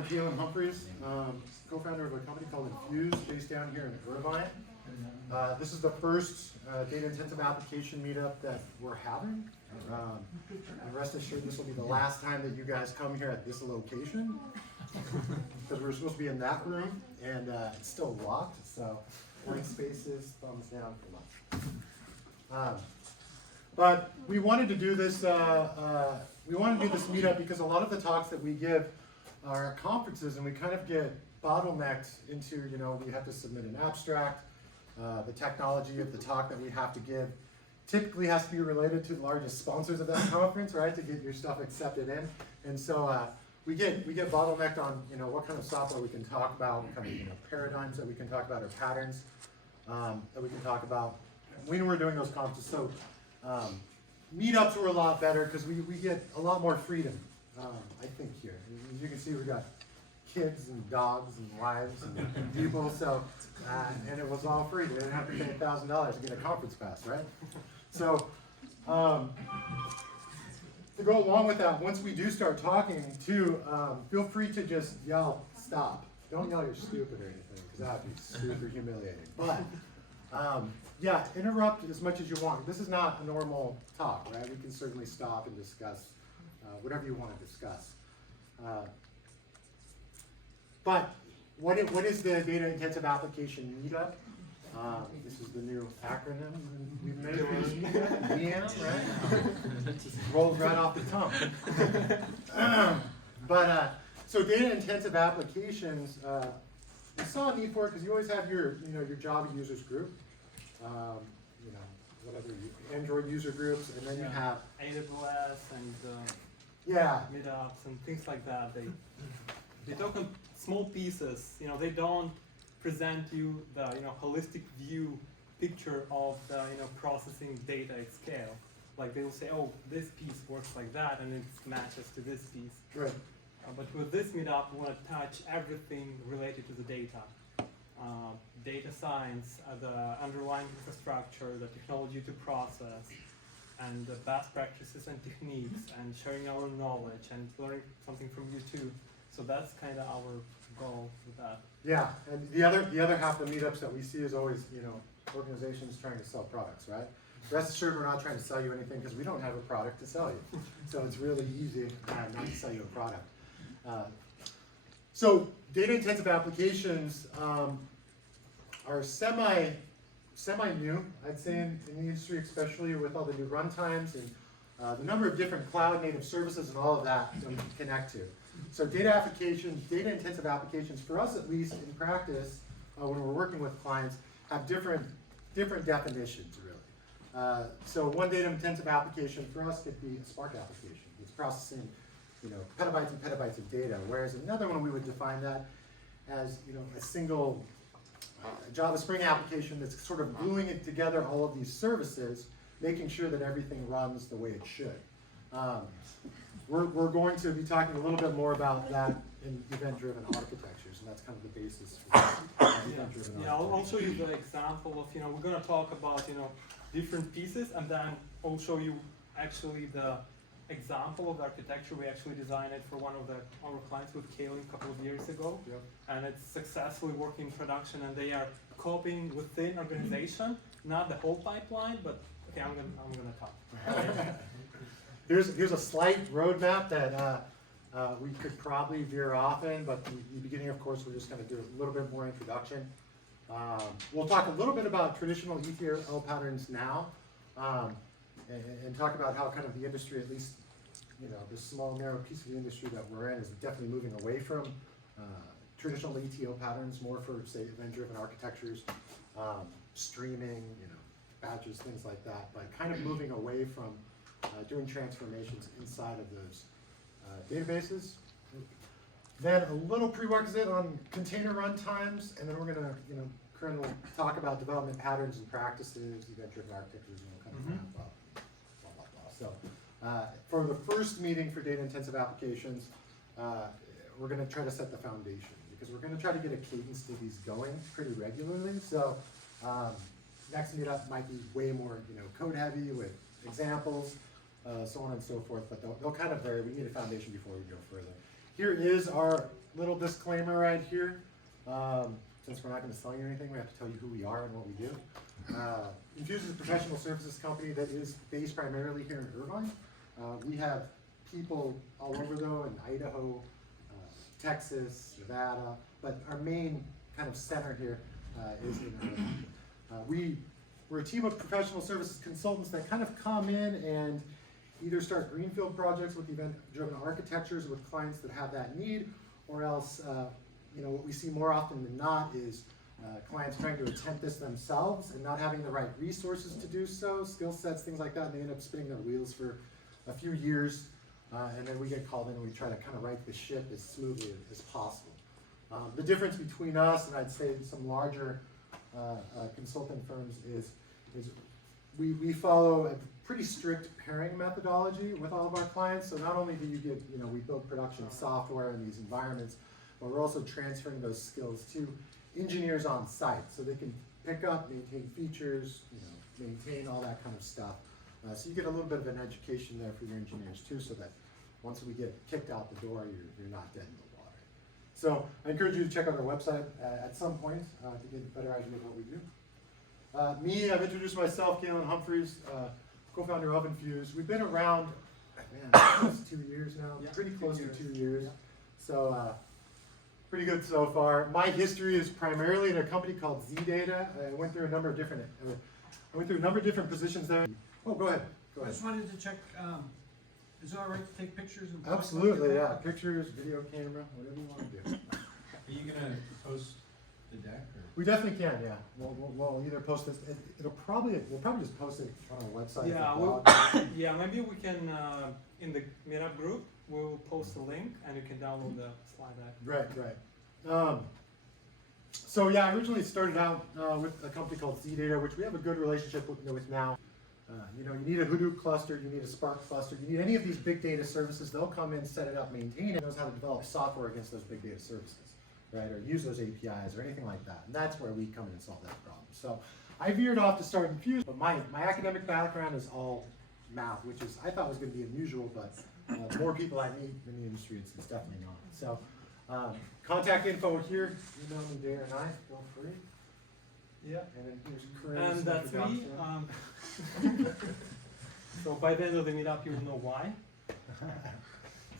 I'm Galen Humphries, co-founder of a company called Enfuse, based down here in Irvine. This is the first Data Intensive Application MeetUp that we're having. And rest assured, this will be the last time that you guys come here at this location, because we're supposed to be in that room, and it's still locked, so blank spaces, thumbs down for lunch. But we wanted to do this. We wanted to do this meetup because a lot of the talks that we give are at conferences, and we kind of get bottlenecked into, we have to submit an abstract. The technology of the talk that we have to give typically has to be related to the largest sponsors of that conference, right, to get your stuff accepted in. And so we get bottlenecked on, what kind of software we can talk about, what kind of paradigms that we can talk about, or patterns that we can talk about when we're doing those conferences. So meetups were a lot better because we get a lot more freedom, I think, here. As you can see, we've got kids and dogs and wives and people, so, and it was all free. We didn't have to pay $1,000 to get a conference pass, right? So, to go along with that, once we do start talking, too, feel free to just yell, stop. Don't yell you're stupid or anything, because that would be super humiliating. But, yeah, interrupt as much as you want. This is not a normal talk, right? We can certainly stop and discuss whatever you want to discuss. But what is the Data Intensive Application MeetUp? This is the new acronym we've made for this meetup, DIAM, right? Just rolled right off the tongue. So Data Intensive Applications, we saw a need for it because you always have your Java users group, whatever Android user groups, and then you have AWS and meetups and things like that. They talk on small pieces. They don't present you the holistic view picture of the processing data at scale. Like they will say, oh, this piece works like that, and it matches to this piece. Right. But with this meetup, we want to touch everything related to the data. Data science, the underlying infrastructure, the technology to process, and the best practices and techniques, and sharing our knowledge and learning something from you too. So that's kind of our goal with that. Yeah, and the other half of the meetups that we see is always, organizations trying to sell products, right? Rest assured, we're not trying to sell you anything because we don't have a product to sell you. So it's really easy not to sell you a product. So data intensive applications are semi-new, I'd say, in the industry, especially with all the new runtimes and the number of different cloud native services and all of that we can connect to. So data intensive applications, for us at least in practice, when we're working with clients, have different definitions, really. So one data intensive application for us could be a Spark application. It's processing petabytes and petabytes of data, whereas another one we would define that as a single Java Spring application that's sort of gluing it together, all of these services, making sure that everything runs the way it should. We're going to be talking a little bit more about that in event-driven architectures, and that's kind of the basis for event-driven architecture. I'll show you the example of, we're going to talk about, different pieces, and then I'll show you actually the example of the architecture. We actually designed it for one of our clients with Galen a couple of years ago, and it's successfully working in production, and they are copying within organization, not the whole pipeline, but okay, I'm gonna talk. Here's a slight roadmap that we could probably veer off in, but the beginning, of course, we're just going to do a little bit more introduction. We'll talk a little bit about traditional ETL patterns now, and talk about how kind of the industry, at least this small narrow piece of the industry that we're in, is definitely moving away from traditional ETL patterns, more for, say, event-driven architectures, streaming, batches, things like that, but kind of moving away from doing transformations inside of those databases. Then a little prerequisite on container runtimes, and then we're going to kind of talk about development patterns and practices, event-driven architectures, kind of wrap up, blah, blah, blah. So for the first meeting for data-intensive applications, we're going to try to set the foundation, because we're going to try to get a cadence to these going pretty regularly. So next meetup might be way more code-heavy with examples, so on and so forth, but they'll kind of vary. We need a foundation before we go further. Here is our little disclaimer right here. Since we're not going to sell you anything, we have to tell you who we are and what we do. Enfuse is a professional services company that is based primarily here in Irvine. We have people all over though, in Idaho, Texas, Nevada, but our main kind of center here is in Irvine. We're a team of professional services consultants that kind of come in and either start greenfield projects with event-driven architectures with clients that have that need, or else, what we see more often than not is clients trying to attempt this themselves and not having the right resources to do so, skill sets, things like that, and they end up spinning their wheels for a few years, and then we get called in and we try to kind of right the ship as smoothly as possible. The difference between us and I'd say some larger consulting firms is we follow a pretty strict pairing methodology with all of our clients. So not only do you get, we build production software in these environments, but we're also transferring those skills to engineers on site so they can pick up, maintain features, maintain all that kind of stuff. So you get a little bit of an education there for your engineers too, so that once we get kicked out the door, you're not dead in the water. So I encourage you to check out our website at some point to get a better idea of what we do. I've introduced myself, Galen Humphries, co-founder of Enfuse. We've been around, almost 2 years now, pretty close to 2 years. So pretty good so far. My history is primarily in a company called ZData. I went through a number of different positions there. Oh, go ahead. I just wanted to check, is it all right to take pictures and post? Absolutely, yeah. Pictures, video camera, whatever you want to do. Are you gonna post the deck or? We definitely can, yeah. We'll either post this. We'll probably just post it on our website. Yeah, maybe we can in the meetup group we'll post a link and you can download the slide deck. Right. So yeah, I originally started out with a company called ZData, which we have a good relationship with now. You need a Hadoop cluster, you need a Spark cluster, you need any of these big data services. They'll come in, set it up, maintain it, knows how to develop software against those big data services, right? Or use those APIs or anything like that. And that's where we come in and solve that problem. So I veered off to start Enfuse, but my academic background is all math, which is I thought was going to be unusual, but the more people I meet in the industry, it's definitely not. So contact info here, email me, Dana and I, feel free. Yeah. And then here's Chris. And that's me. So by the end of the meetup, you will know why.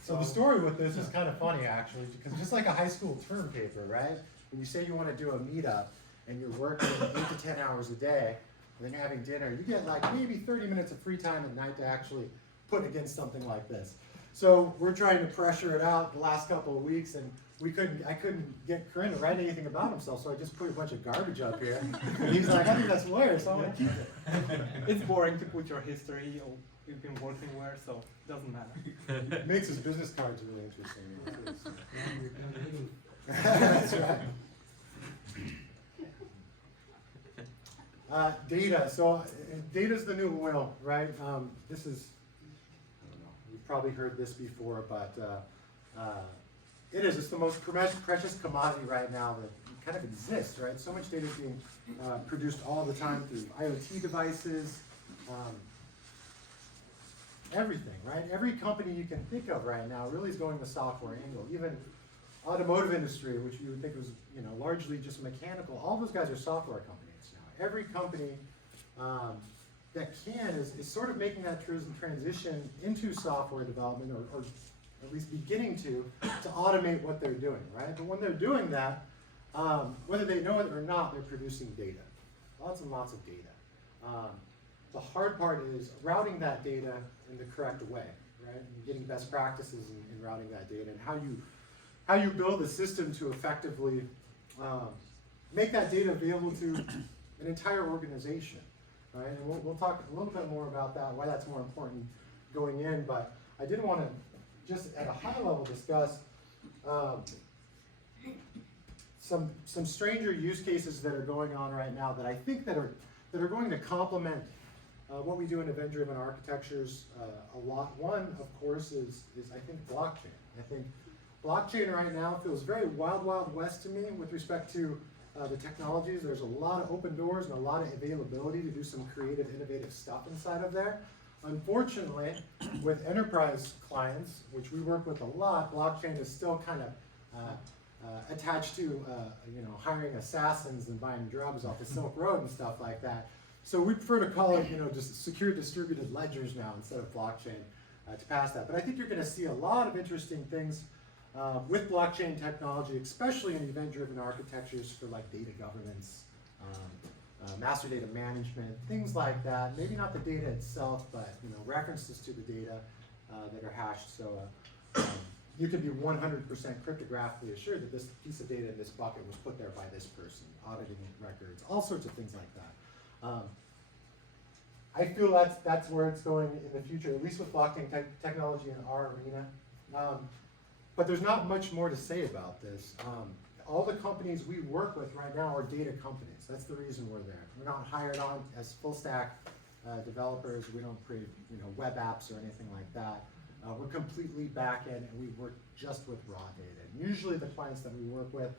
So the story with this is kind of funny, actually, because just like a high school term paper, right? When you say you want to do a meetup and you're working 8 to 10 hours a day, and then you're having dinner, you get like maybe 30 minutes of free time at night to actually put against something like this. So we're trying to pressure it out the last couple of weeks, and I couldn't get Corinne to write anything about himself, so I just put a bunch of garbage up here. And he's like, I think that's hilarious, so I'm going to keep it. It's boring to put your history or you've been working where, so it doesn't matter. It makes his business cards really interesting. That's right. Data. So data's the new oil, right? This is, I don't know, you've probably heard this before, but it is. It's the most precious commodity right now that kind of exists, right? So much data is being produced all the time through IoT devices, everything, right? Every company you can think of right now really is going the software angle. Even automotive industry, which you would think was largely just mechanical, all those guys are software companies now. Every company that can is sort of making that transition into software development, or at least beginning to automate what they're doing, right? But when they're doing that, whether they know it or not, they're producing data, lots and lots of data. The hard part is routing that data in the correct way, right? And getting best practices in routing that data, and how you build a system to effectively make that data available to an entire organization, right? And we'll talk a little bit more about that, why that's more important going in, but I did want to just at a high level discuss some stranger use cases that are going on right now that I think that are going to complement what we do in event-driven architectures a lot. One, of course, is I think blockchain. I think blockchain right now feels very wild, wild west to me with respect to the technologies. There's a lot of open doors and a lot of availability to do some creative, innovative stuff inside of there. Unfortunately, with enterprise clients, which we work with a lot, blockchain is still kind of attached to you know, hiring assassins and buying drugs off the Silk Road and stuff like that. So we prefer to call it, you know, just secure distributed ledgers now instead of blockchain to pass that. But I think you're going to see a lot of interesting things with blockchain technology, especially in event-driven architectures for like data governance, master data management, things like that. Maybe not the data itself, but you know, references to the data that are hashed. So you can be 100% cryptographically assured that this piece of data in this bucket was put there by this person, auditing records, all sorts of things like that. I feel that's where it's going in the future, at least with blockchain technology in our arena. But there's not much more to say about this. All the companies we work with right now are data companies. That's the reason we're there. We're not hired on as full stack developers. We don't create, you know, web apps or anything like that. We're completely back end, and we work just with raw data. And usually the clients that we work with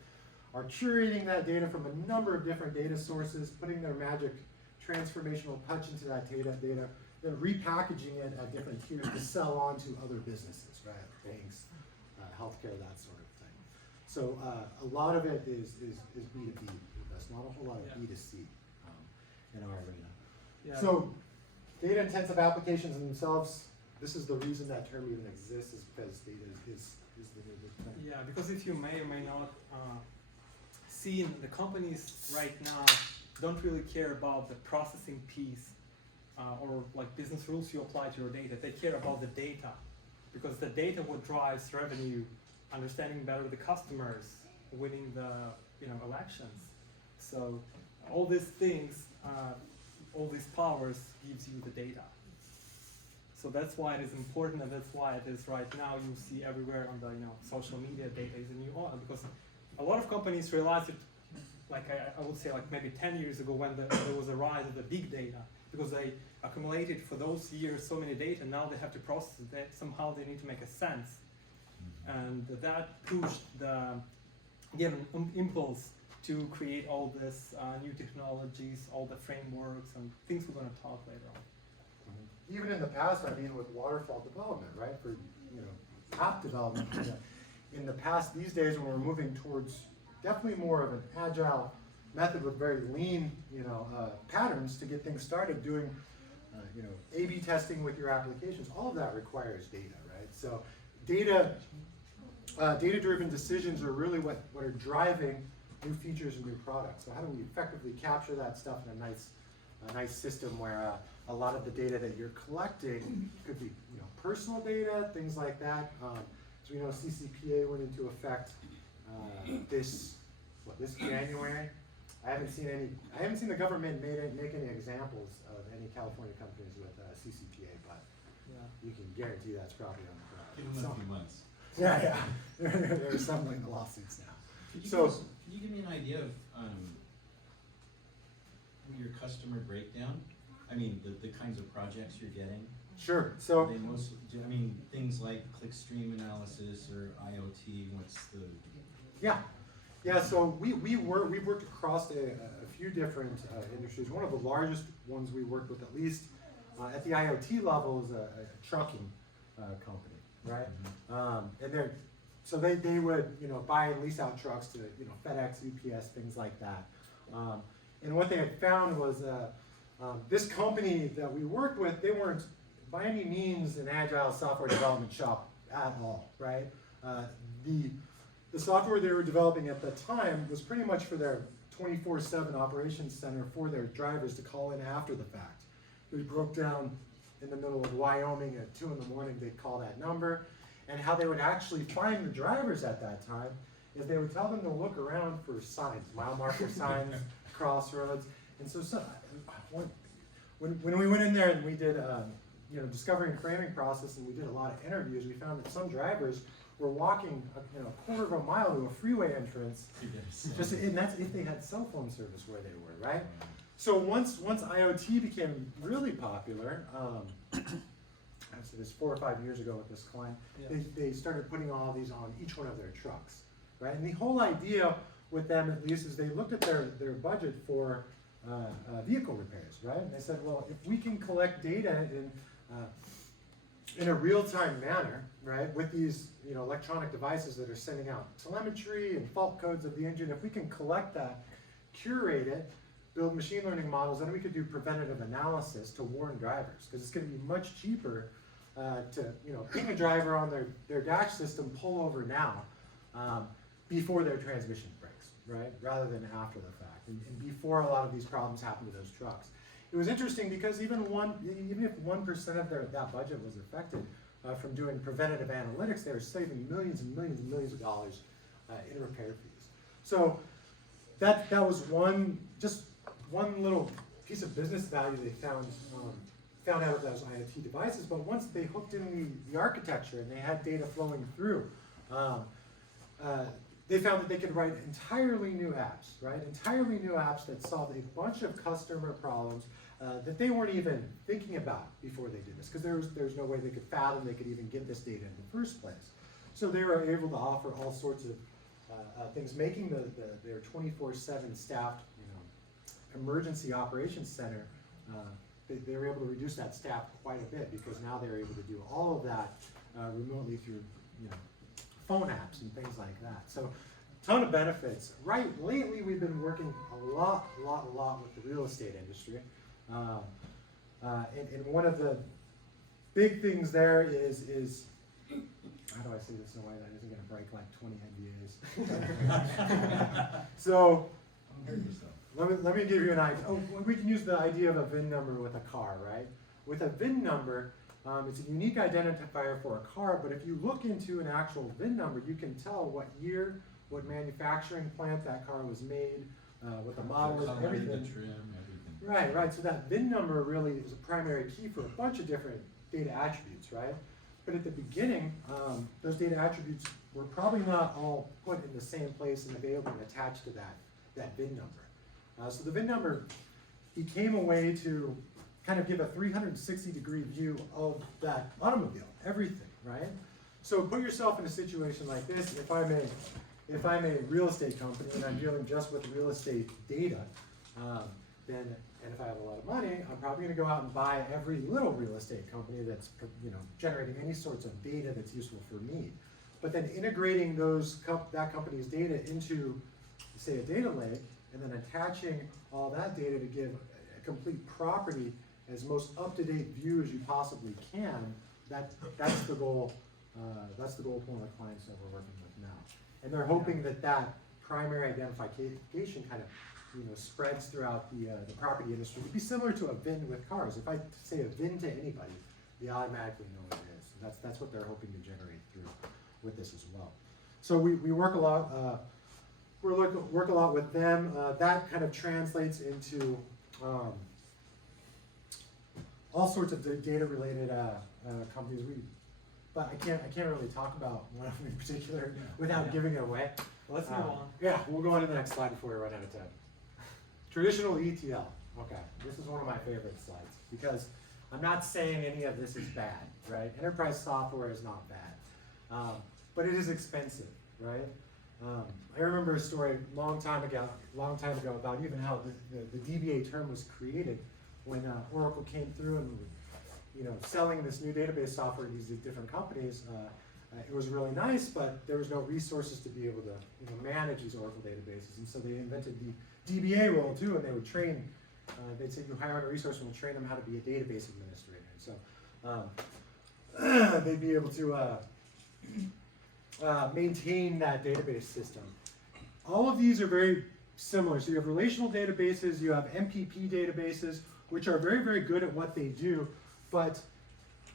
are curating that data from a number of different data sources, putting their magic transformational touch into that data, then repackaging it at different tiers to sell on to other businesses, right? Banks, healthcare, that sort of thing. So a lot of it is B2B with us, not a whole lot of B2C in our arena. Yeah. So data intensive applications themselves, this is the reason that term even exists, is because data is the thing. Yeah, because if you may or may not see, the companies right now don't really care about the processing piece or like business rules you apply to your data. They care about the data, because the data what drives revenue, understanding better the customers, winning the, you know, elections. So all these things, all these powers gives you the data. So that's why it is important, and that's why it is right now. You see everywhere on the, you know, social media, data is a new oil, because a lot of companies realize it, like I would say, like maybe 10 years ago when there was a rise of the big data, because they accumulated for those years so many data. Now they have to process it. Somehow they need to make a sense, and that pushed the given impulse to create all this new technologies, all the frameworks and things we're going to talk later on. Even in the past, I mean, with waterfall development, right? For, you know, app development. In the past, these days, when we're moving towards definitely more of an agile method with very lean, you know, patterns to get things started, doing, you know, A/B testing with your applications. All of that requires data, right? So, data-driven decisions are really what are driving new features and new products. So, how do we effectively capture that stuff in a nice system where a lot of the data that you're collecting could be, you know, personal data, things like that. So we know CCPA went into effect this January. I haven't seen the government make any examples of any California companies with CCPA, but you can guarantee that's probably on the Give them a few months. Yeah. They're assembling the lawsuits now. Can you give me an idea of your customer breakdown? I mean, the kinds of projects you're getting. Sure. Are So they mostly, I mean, things like clickstream analysis or IoT. What's the? yeah. So we've worked across a few different industries. One of the largest ones we worked with, at least at the IoT level, is a trucking company, right? And they would, you know, buy and lease out trucks to, you know, FedEx, UPS, things like that. And what they had found was this company that we worked with, they weren't by any means an agile software development shop at all, right? The software they were developing at the time was pretty much for their 24/7 operations center for their drivers to call in after the fact. We broke down in the middle of Wyoming at 2 in the morning, they'd call that number. And how they would actually find the drivers at that time is they would tell them to look around for signs, mile marker signs, crossroads. And so when we went in there and we did you know, discovery and framing process, and we did a lot of interviews, we found that some drivers were walking a 1/4 of a mile to a freeway entrance, and that's if they had cell phone service where they were, right? So once IoT became really popular, so this 4 or 5 years ago with this client, they started putting all these on each one of their trucks, right? And the whole idea with them, at least, is they looked at their budget for vehicle repairs, right? And they said, well, if we can collect data in in a real-time manner, right, with these electronic devices that are sending out telemetry and fault codes of the engine, if we can collect that, curate it, build machine learning models, then we could do preventative analysis to warn drivers, because it's going to be much cheaper to ping a driver on their dash system, pull over now, before their transmission breaks, right, rather than after the fact, and before a lot of these problems happen to those trucks. It was interesting because even if 1% of that budget was affected from doing preventative analytics, they were saving millions and millions and millions of dollars in repair fees. So that was just one little piece of business value they found out with those IoT devices. But once they hooked in the architecture and they had data flowing through, they found that they could write entirely new apps, right? Entirely new apps that solved a bunch of customer problems that they weren't even thinking about before they did this, because there was no way they could fathom they could even get this data in the first place. So they were able to offer all sorts of things, making their 24/7 staffed emergency operations center. They were able to reduce that staff quite a bit, because now they're able to do all of that remotely through phone apps and things like that. So, ton of benefits. Lately we've been working a lot with the real estate industry. And one of the big things there is how do I say this in a way that isn't going to break like 20 NDAs? So, let me give you an idea. Oh, we can use the idea of a VIN number with a car, right? With a VIN number, it's a unique identifier for a car, but if you look into an actual VIN number, you can tell what year, what manufacturing plant that car was made, what the model is, everything. The trim, everything. Right. So that VIN number really is a primary key for a bunch of different data attributes, right? But at the beginning, those data attributes were probably not all put in the same place and available and attached to that VIN number. So the VIN number became a way to kind of give a 360-degree view of that automobile, everything, right? So put yourself in a situation like this. If I'm a real estate company and I'm dealing just with real estate data, and if I have a lot of money, I'm probably going to go out and buy every little real estate company that's generating any sorts of data that's useful for me. But then integrating that company's data into, say, a data lake, and then attaching all that data to give a complete property as most up-to-date view as you possibly can. That's the goal. That's the goal for one of the clients that we're working with now. And they're hoping that primary identification kind of spreads throughout the property industry. It'd be similar to a VIN with cars. If I say a VIN to anybody, they automatically know what it is. And that's what they're hoping to generate through with this as well. So we work a lot. We work a lot with them. That kind of translates into all sorts of data-related companies. But I can't really talk about one of them in particular without giving it away. Let's move on. Yeah, we'll go on to the next slide before we run out of time. Traditional ETL. Okay, this is one of my favorite slides because I'm not saying any of this is bad, right? Enterprise software is not bad, but it is expensive, right? I remember a story a long time ago about even how the DBA term was created when Oracle came through and selling this new database software to these different companies. It was really nice, but there was no resources to be able to manage these Oracle databases, and so they invented the DBA role too, and they would train. They'd say you hire out a resource and we'll train them how to be a database administrator. And so they'd be able to maintain that database system. All of these are very similar. So you have relational databases, you have MPP databases, which are very, very good at what they do, but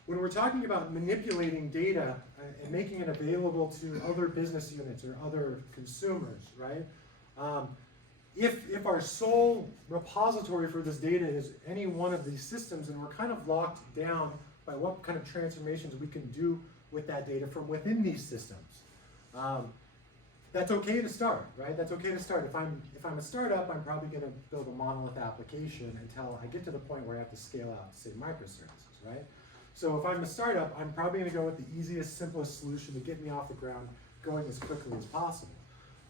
when we're talking about manipulating data and making it available to other business units or other consumers, right? If our sole repository for this data is any one of these systems, and we're kind of locked down by what kind of transformations we can do with that data from within these systems, that's okay to start, right? That's okay to start. If I'm a startup, I'm probably going to build a monolith application until I get to the point where I have to scale out to say microservices, right? So if I'm a startup, I'm probably going to go with the easiest, simplest solution to get me off the ground going as quickly as possible.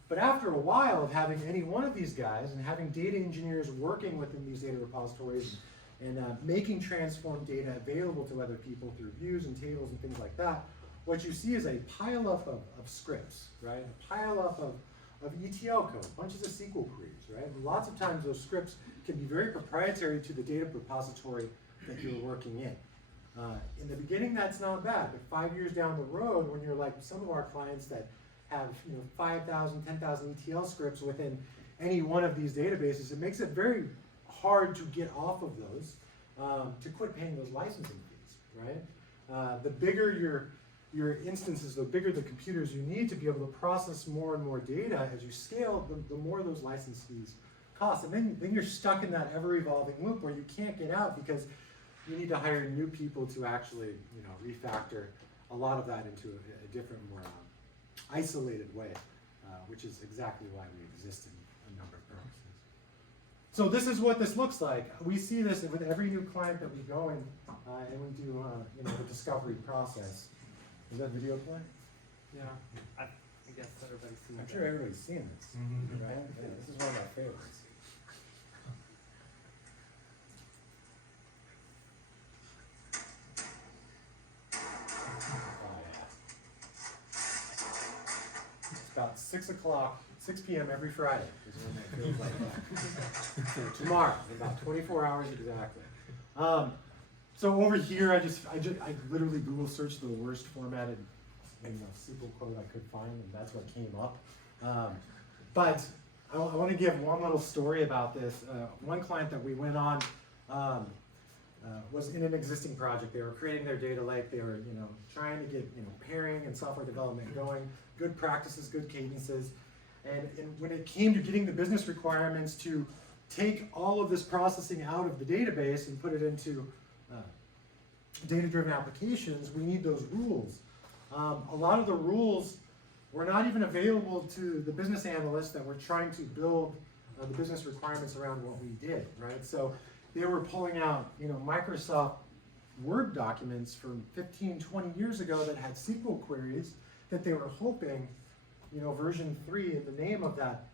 But after a while of having any one of these guys and having data engineers working within these data repositories, making transformed data available to other people through views and tables and things like that, what you see is a pileup of scripts, right? A pileup of ETL code, bunches of SQL queries, right? And lots of times those scripts can be very proprietary to the data repository that you're working in. In the beginning, that's not bad, but 5 years down the road, when you're like some of our clients that have 5,000, 10,000 ETL scripts within any one of these databases, it makes it very hard to get off of those, to quit paying those licensing fees, right? The bigger your instances, the bigger the computers you need to be able to process more and more data as you scale, the more those license fees cost. And then you're stuck in that ever-evolving loop where you can't get out because you need to hire new people to actually refactor a lot of that into a different, more isolated way, which is exactly why we exist in a number of purposes. So this is what this looks like. We see this with every new client that we go in and we do the discovery process. Is that video playing? Yeah, I guess everybody's seen I'm it. sure everybody's seen this, right? Yeah, this is one of my favorites. Oh, yeah. It's about 6 o'clock, 6 p.m. every Friday is when it feels like that. So tomorrow, in about 24 hours exactly. So over here, I literally Google searched the worst formatted SQL code I could find, and that's what came up. But I want to give one little story about this. One client that we went on was in an existing project. They were creating their data lake. They were trying to get pairing and software development going, good practices, good cadences. And when it came to getting the business requirements to take all of this processing out of the database and put it into data-driven applications, we need those rules. A lot of the rules were not even available to the business analysts that were trying to build the business requirements around what we did, right? So they were pulling out, Microsoft Word documents from 15, 20 years ago that had SQL queries that they were hoping, version 3 in the name of that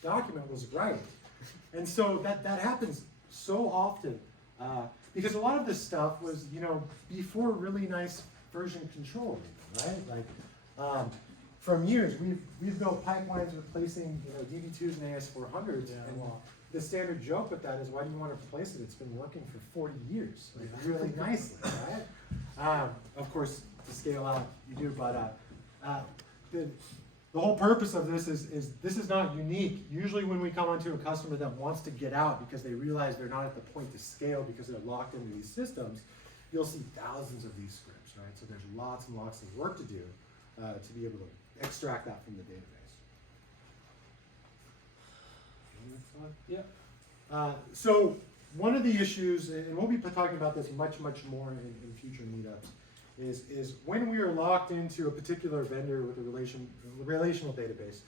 document was right. And so that happens so often. Because a lot of this stuff was, before really nice version control, right? Like, from years, we've built pipelines replacing, DB2s and AS400s, and the standard joke with that is, why do you want to replace it? It's been working for 40 years, like, really nicely, right? Of course, to scale out, you do, but the whole purpose of this is this is not unique. Usually when we come onto a customer that wants to get out because they realize they're not at the point to scale because they're locked into these systems, you'll see thousands of these scripts, right? So there's lots and lots of work to do to be able to extract that from the database. Yeah. So one of the issues, and we'll be talking about this much more in future meetups, is when we are locked into a particular vendor with a relational database,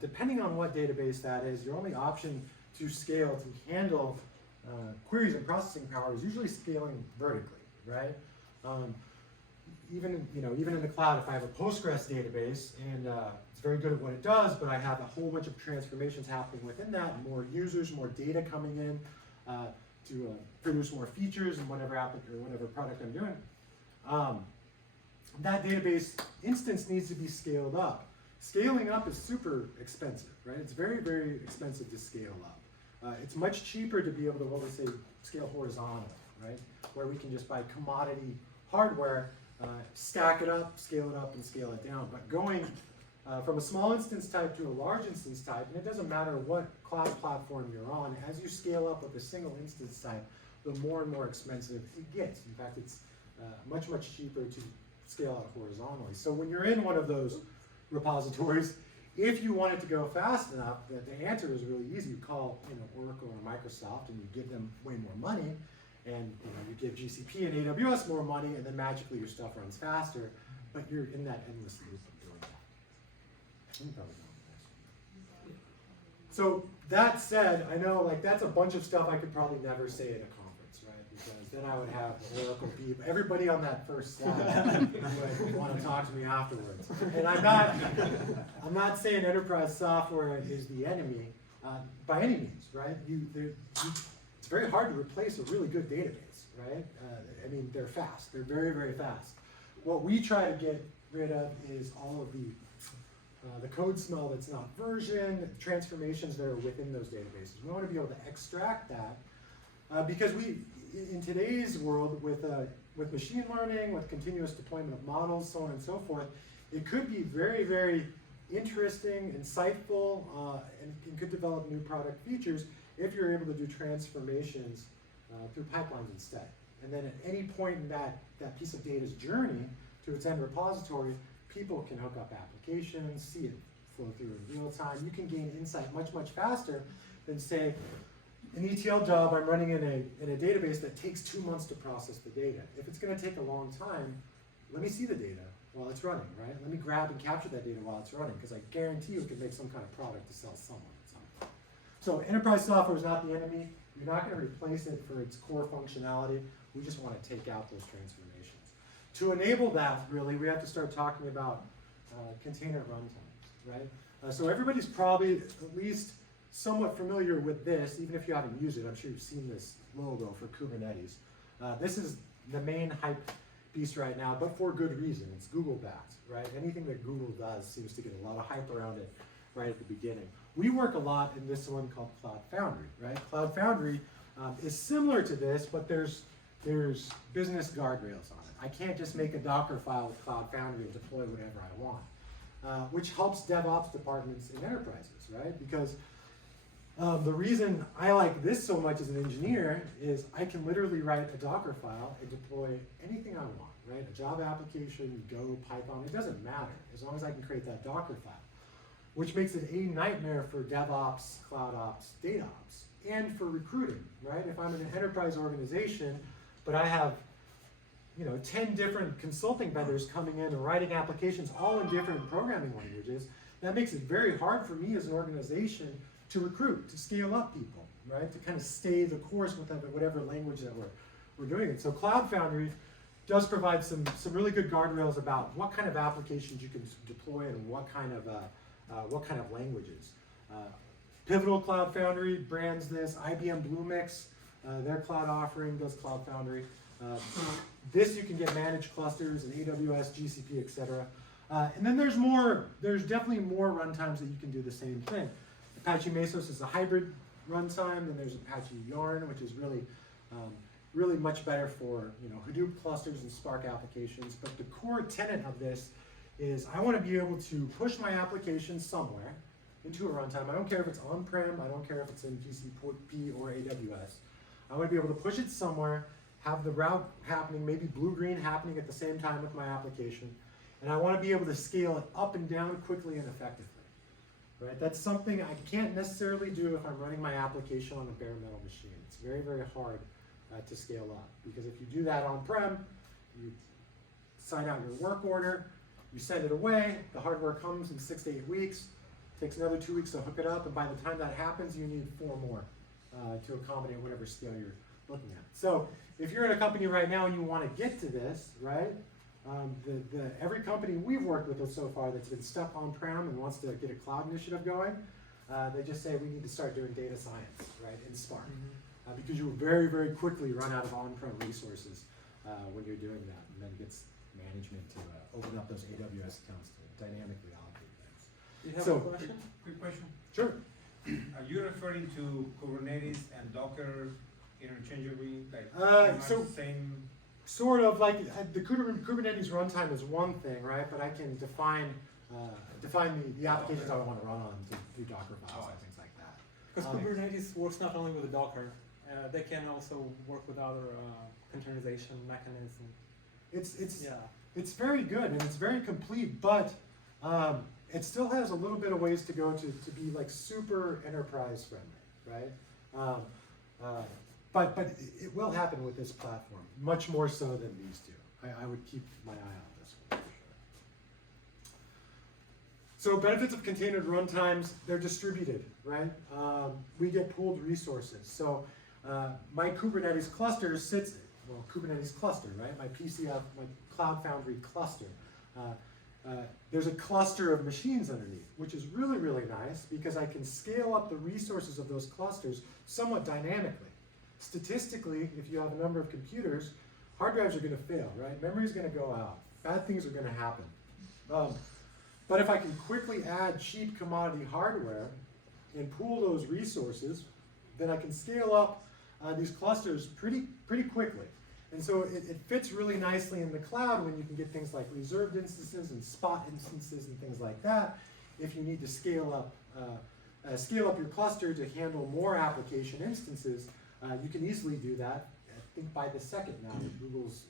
depending on what database that is, your only option to scale to handle queries and processing power is usually scaling vertically, right? Even in the cloud, if I have a Postgres database and it's very good at what it does, but I have a whole bunch of transformations happening within that, more users, more data coming in to produce more features and whatever product I'm doing. That database instance needs to be scaled up. Scaling up is super expensive, right? It's very, very expensive to scale up. It's much cheaper to be able to, what we say, scale horizontal, right? Where we can just buy commodity hardware, stack it up, and scale it down. But going from a small instance type to a large instance type, and it doesn't matter what cloud platform you're on, as you scale up with a single instance type, the more and more expensive it gets. In fact, it's much cheaper to scale out horizontally. So when you're in one of those repositories, if you want it to go fast enough, the answer is really easy. You call Oracle or Microsoft and you give them way more money, and you give GCP and AWS more money, and then magically your stuff runs faster, but you're in that endless loop of doing that. You probably know this. So that said, I know that's a bunch of stuff I could probably never say at a conference, right? Because then I would have Oracle people, everybody on that first slide would want to talk to me afterwards. And I'm not saying enterprise software is the enemy by any means, right? it's very hard to replace a really good database, right? I mean, they're fast. They're very, very fast. What we try to get rid of is all of the code smell that's not version, transformations that are within those databases. We want to be able to extract that because in today's world with machine learning, with continuous deployment of models, so on and so forth, it could be very, very interesting, insightful, and could develop new product features if you're able to do transformations through pipelines instead. And then at any point in that piece of data's journey to its end repository, people can hook up applications, see it flow through in real time. You can gain insight much, much faster than, say, an ETL job I'm running in a database that takes 2 months to process the data. If it's going to take a long time, let me see the data while it's running, right? Let me grab and capture that data while it's running, because I guarantee you it can make some kind of product to sell someone at some point. So enterprise software is not the enemy. You're not going to replace it for its core functionality. We just want to take out those transformations. To enable that, really, we have to start talking about container runtimes, right? So everybody's probably at least somewhat familiar with this, even if you haven't used it. I'm sure you've seen this logo for Kubernetes. This is the main hype beast right now, but for good reason. It's Google-backed, right? Anything that Google does seems to get a lot of hype around it right at the beginning. We work a lot in this one called Cloud Foundry, right? Cloud Foundry is similar to this, but there's business guardrails on it. I can't just make a Docker file with Cloud Foundry and deploy whatever I want, which helps DevOps departments in enterprises, right? Because the reason I like this so much as an engineer is I can literally write a Docker file and deploy anything I want, right? A Java application, Go, Python, it doesn't matter as long as I can create that Docker file, which makes it a nightmare for DevOps, CloudOps, DataOps, and for recruiting, right? If I'm in an enterprise organization, but I have 10 different consulting vendors coming in and writing applications all in different programming languages, that makes it very hard for me as an organization to recruit, to scale up people, right? To kind of stay the course with whatever language that we're doing it. So Cloud Foundry does provide some really good guardrails about what kind of applications you can deploy and what kind of languages. Pivotal Cloud Foundry brands this. IBM Bluemix, their cloud offering does Cloud Foundry. This you can get managed clusters in AWS, GCP, etc. And then there's definitely more runtimes that you can do the same thing. Apache Mesos is a hybrid runtime, then there's Apache Yarn, which is really much better for Hadoop clusters and Spark applications. But the core tenet of this is I want to be able to push my application somewhere into a runtime. I don't care if it's on-prem, I don't care if it's in GCP or AWS. I want to be able to push it somewhere, have the route happening, maybe blue-green happening at the same time with my application, and I want to be able to scale it up and down quickly and effectively. Right? That's something I can't necessarily do if I'm running my application on a bare metal machine. It's very, very hard to scale up, because if you do that on-prem, you sign out your work order, you send it away, the hardware comes in 6 to 8 weeks, takes another 2 weeks to hook it up, and by the time that happens, you need 4 more to accommodate whatever scale you're looking at. So if you're in a company right now and you want to get to this, right? Every company we've worked with so far that's been stuck on-prem and wants to get a cloud initiative going, they just say we need to start doing data science, right, in Spark. Because you will very, very quickly run out of on-prem resources when you're doing that, and then it gets management to open up those AWS accounts to dynamically allocate things. You have So- a question? Quick question. Sure. Are you referring to Kubernetes and Docker interchangeably, like pretty much so- the same? Sort of like the Kubernetes runtime is one thing, right? But I can define the applications I want to run on through Docker files and things like that. Because Kubernetes works not only with the Docker, they can also work with other containerization mechanisms. It's very good and it's very complete, but it still has a little bit of ways to go to be like super enterprise friendly, right? But it will happen with this platform, much more so than these two. I would keep my eye on this one for sure. So benefits of container runtimes, they're distributed, right? We get pooled resources. So my Kubernetes cluster sits, Kubernetes cluster, right? My PCF, my Cloud Foundry cluster. There's a cluster of machines underneath, which is really, really nice because I can scale up the resources of those clusters somewhat dynamically. statistically, if you have a number of computers, hard drives are going to fail, right? Memory is going to go out. Bad things are going to happen. But if I can quickly add cheap commodity hardware and pool those resources, then I can scale up these clusters pretty quickly. And so it fits really nicely in the cloud when you can get things like reserved instances and spot instances and things like that. If you need to scale up your cluster to handle more application instances, you can easily do that. I think by the second now. Google's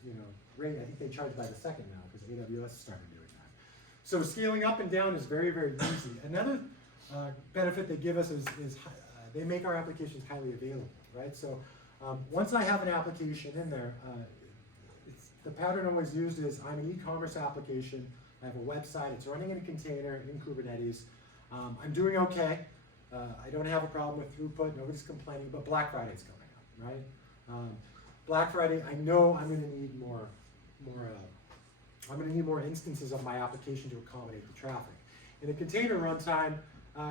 rate, I think they charge by the second now because AWS started doing that. So scaling up and down is very easy. Another benefit they give us is they make our applications highly available, right? So once I have an application in there, the pattern always used is I'm an e-commerce application, I have a website, it's running in a container in Kubernetes, I'm doing okay, I don't have a problem with throughput, nobody's complaining, but Black Friday's coming up, right? Black Friday, I know I'm going to need more instances of my application to accommodate the traffic. In a container runtime,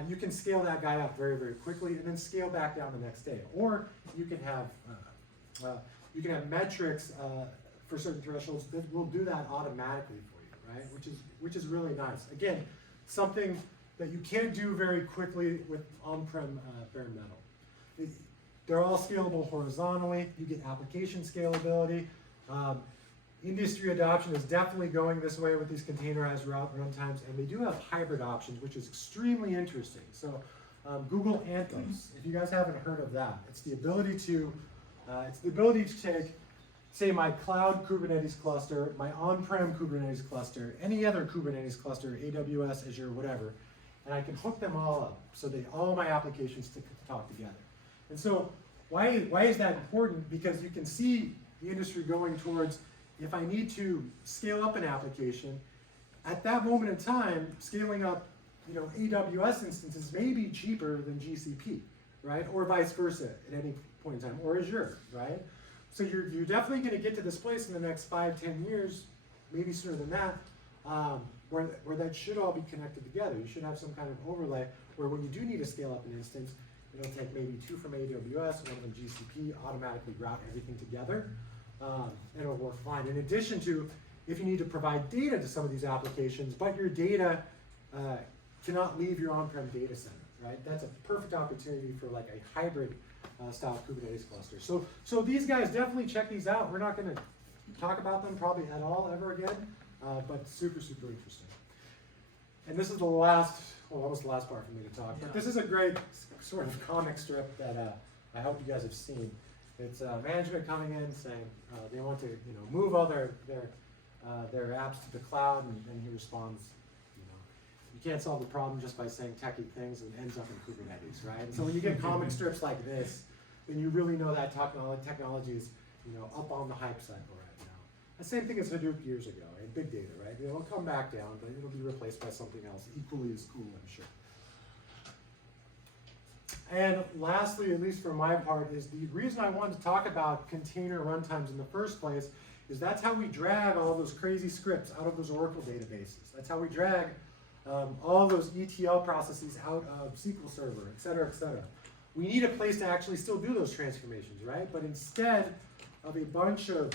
you can scale that guy up very quickly and then scale back down the next day. Or you can have metrics for certain thresholds that will do that automatically for you, right? Which is really nice. Again, something that you can't do very quickly with on-prem bare metal. They're all scalable horizontally. You get application scalability. Industry adoption is definitely going this way with these containerized runtimes, and they do have hybrid options, which is extremely interesting. So Google Anthos, if you guys haven't heard of that, it's the ability to take, say, my cloud Kubernetes cluster, my on-prem Kubernetes cluster, any other Kubernetes cluster, AWS, Azure, whatever, and I can hook them all up so that all my applications talk together. And so why is that important? Because you can see the industry going towards, if I need to scale up an application, at that moment in time, scaling up, AWS instances may be cheaper than GCP, right? Or vice versa at any point in time, or Azure, right? So you're definitely going to get to this place in the next 5-10 years, maybe sooner than that, where that should all be connected together. You should have some kind of overlay where when you do need to scale up an instance, it'll take maybe 2 from AWS, 1 from GCP, automatically route everything together. And it'll work fine. In addition to, if you need to provide data to some of these applications, but your data cannot leave your on-prem data center, right? That's a perfect opportunity for like a hybrid style Kubernetes cluster. So these guys, definitely check these out. We're not going to talk about them probably at all ever again, but super interesting. And this is the last, almost the last part for me to talk, but this is a great sort of comic strip that I hope you guys have seen. It's management coming in saying they want to move all their apps to the cloud, and he responds, you can't solve the problem just by saying techie things and ends up in Kubernetes, right? And so when you get comic strips like this, then you really know that technology is up on the hype cycle right now. The same thing as Hadoop years ago, and big data, right? It'll come back down, but it'll be replaced by something else equally as cool, I'm sure. And lastly, at least for my part, is the reason I wanted to talk about container runtimes in the first place is that's how we drag all those crazy scripts out of those Oracle databases. That's how we drag all those ETL processes out of SQL Server, et cetera, et cetera. We need a place to actually still do those transformations, right? But instead of a bunch of,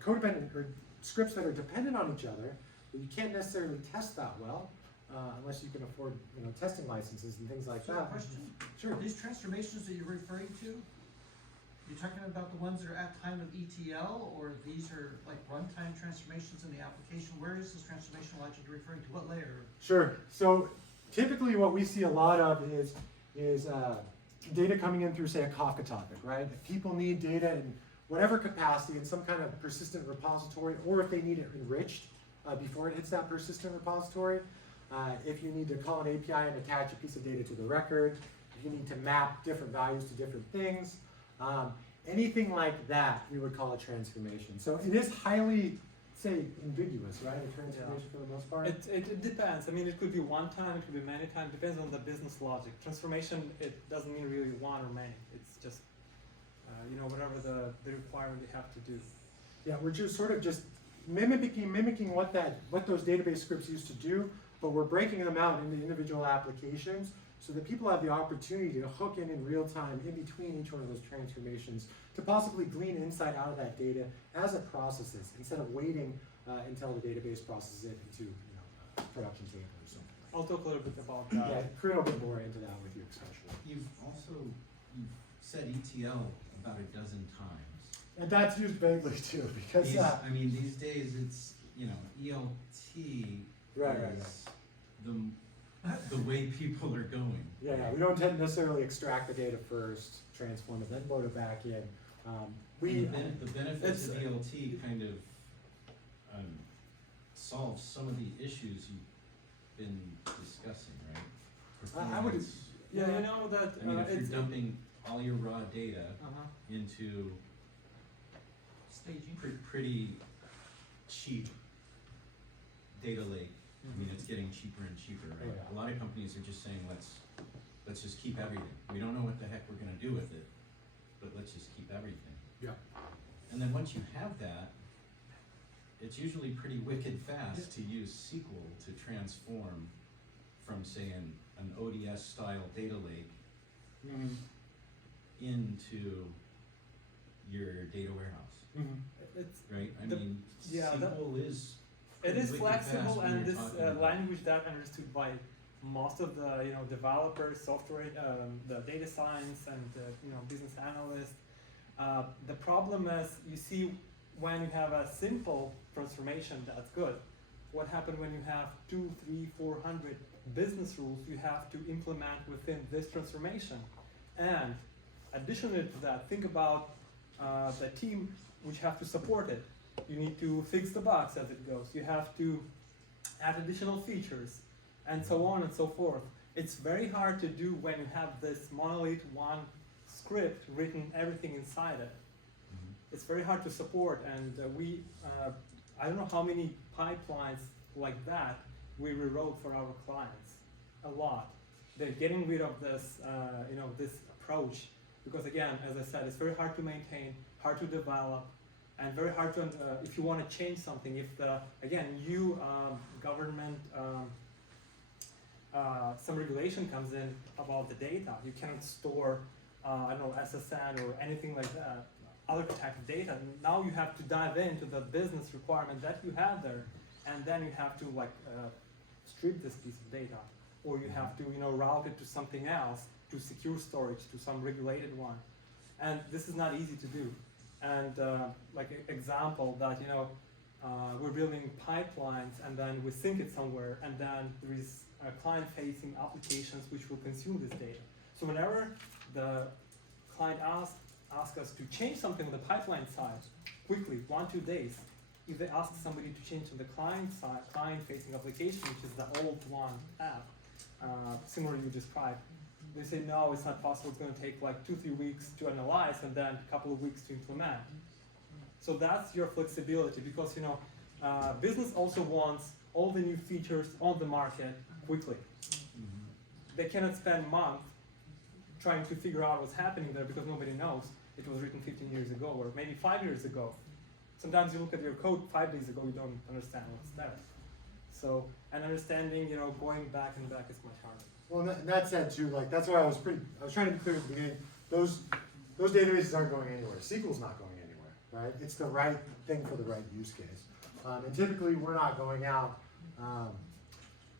codependent or scripts that are dependent on each other, that you can't necessarily test that well, unless you can afford, testing licenses and things like that. Question? Sure. These transformations that you're referring to, you're talking about the ones that are at time of ETL, or these are like runtime transformations in the application? Where is this transformation logic you're referring to? What layer? Sure. So typically what we see a lot of is data coming in through, say, a Kafka topic, right? If people need data in whatever capacity in some kind of persistent repository, or if they need it enriched before it hits that persistent repository, if you need to call an API and attach a piece of data to the record, if you need to map different values to different things, anything like that, we would call a transformation. So it is highly, say, ambiguous, right? A transformation for the most part? It depends. I mean, it could be one time, it could be many times, depends on the business logic. Transformation, it doesn't mean really one or many. It's just, whatever the requirement you have to do. Yeah, we're just sort of just mimicking what those database scripts used to do, but we're breaking them out into individual applications so that people have the opportunity to hook in real time in between each one of those transformations to possibly glean insight out of that data as it processes, instead of waiting until the database processes it into production paper or something. I'll talk a little bit about Yeah, that. Corinne will get more into that with you especially. You've said ETL about a dozen times. And that's used vaguely too, because I mean, these days it's, ELT Right. is the way people are going. yeah, we don't tend to necessarily extract the data first, transform it, then load it back in. And the benefits it's- of ELT kind of solves some of the issues you've been discussing, right? I would- Performance. Yeah, you know that I mean, if it's you're dumping all your raw data into Staging. pretty cheap data lake, I mean, it's getting cheaper and cheaper, right? Yeah. A lot of companies are just saying, let's just keep everything. We don't know what the heck we're gonna do with it, but let's just keep everything. Yeah. And then once you have that, it's usually pretty wicked fast to use SQL to transform from, say, an ODS style data lake into your data warehouse, it's right? I The- mean, yeah, that- SQL is It pretty is wicked flexible, fast when and you're this talking about- language that understood by most of the developers, software, the data science, and business analysts. The problem is, you see, when you have a simple transformation, that's good. What happens when you have 200, 300, 400 business rules you have to implement within this transformation? And additionally to that, think about the team which have to support it. You need to fix the bugs as it goes. You have to add additional features, and so on and so forth. It's very hard to do when you have this monolith one script written everything inside it. Mhm. It's very hard to support, and I don't know how many pipelines like that we rewrote for our clients. A lot. They're getting rid of this, this approach, because again, as I said, it's very hard to maintain, hard to develop, and very hard to, if you want to change something, if new government, some regulation comes in about the data, you cannot store, SSN or anything like that, other type of data. Now you have to dive into the business requirement that you have there, and then you have to strip this piece of data, or you have to route it to something else, to secure storage, to some regulated one, and this is not easy to do. And example that we're building pipelines, and then we sync it somewhere, and then there is client-facing applications which will consume this data. So whenever the client asks us to change something on the pipeline side quickly, 1-2 days, if they ask somebody to change on the client side, client-facing application, which is the old one app, similar you described, they say no, it's not possible. It's going to take 2-3 weeks to analyze, and then a couple of weeks to implement. So that's your flexibility, because business also wants all the new features on the market quickly. They cannot spend a month trying to figure out what's happening there, because nobody knows. It was written 15 years ago, or maybe 5 years ago. Sometimes you look at your code 5 days ago, you don't understand what's there. So, and understanding, going back and back is much harder. Well, and that said too, that's why I was trying to be clear at the beginning, those databases aren't going anywhere. SQL's not going anywhere, right? It's the right thing for the right use case. And typically we're not going out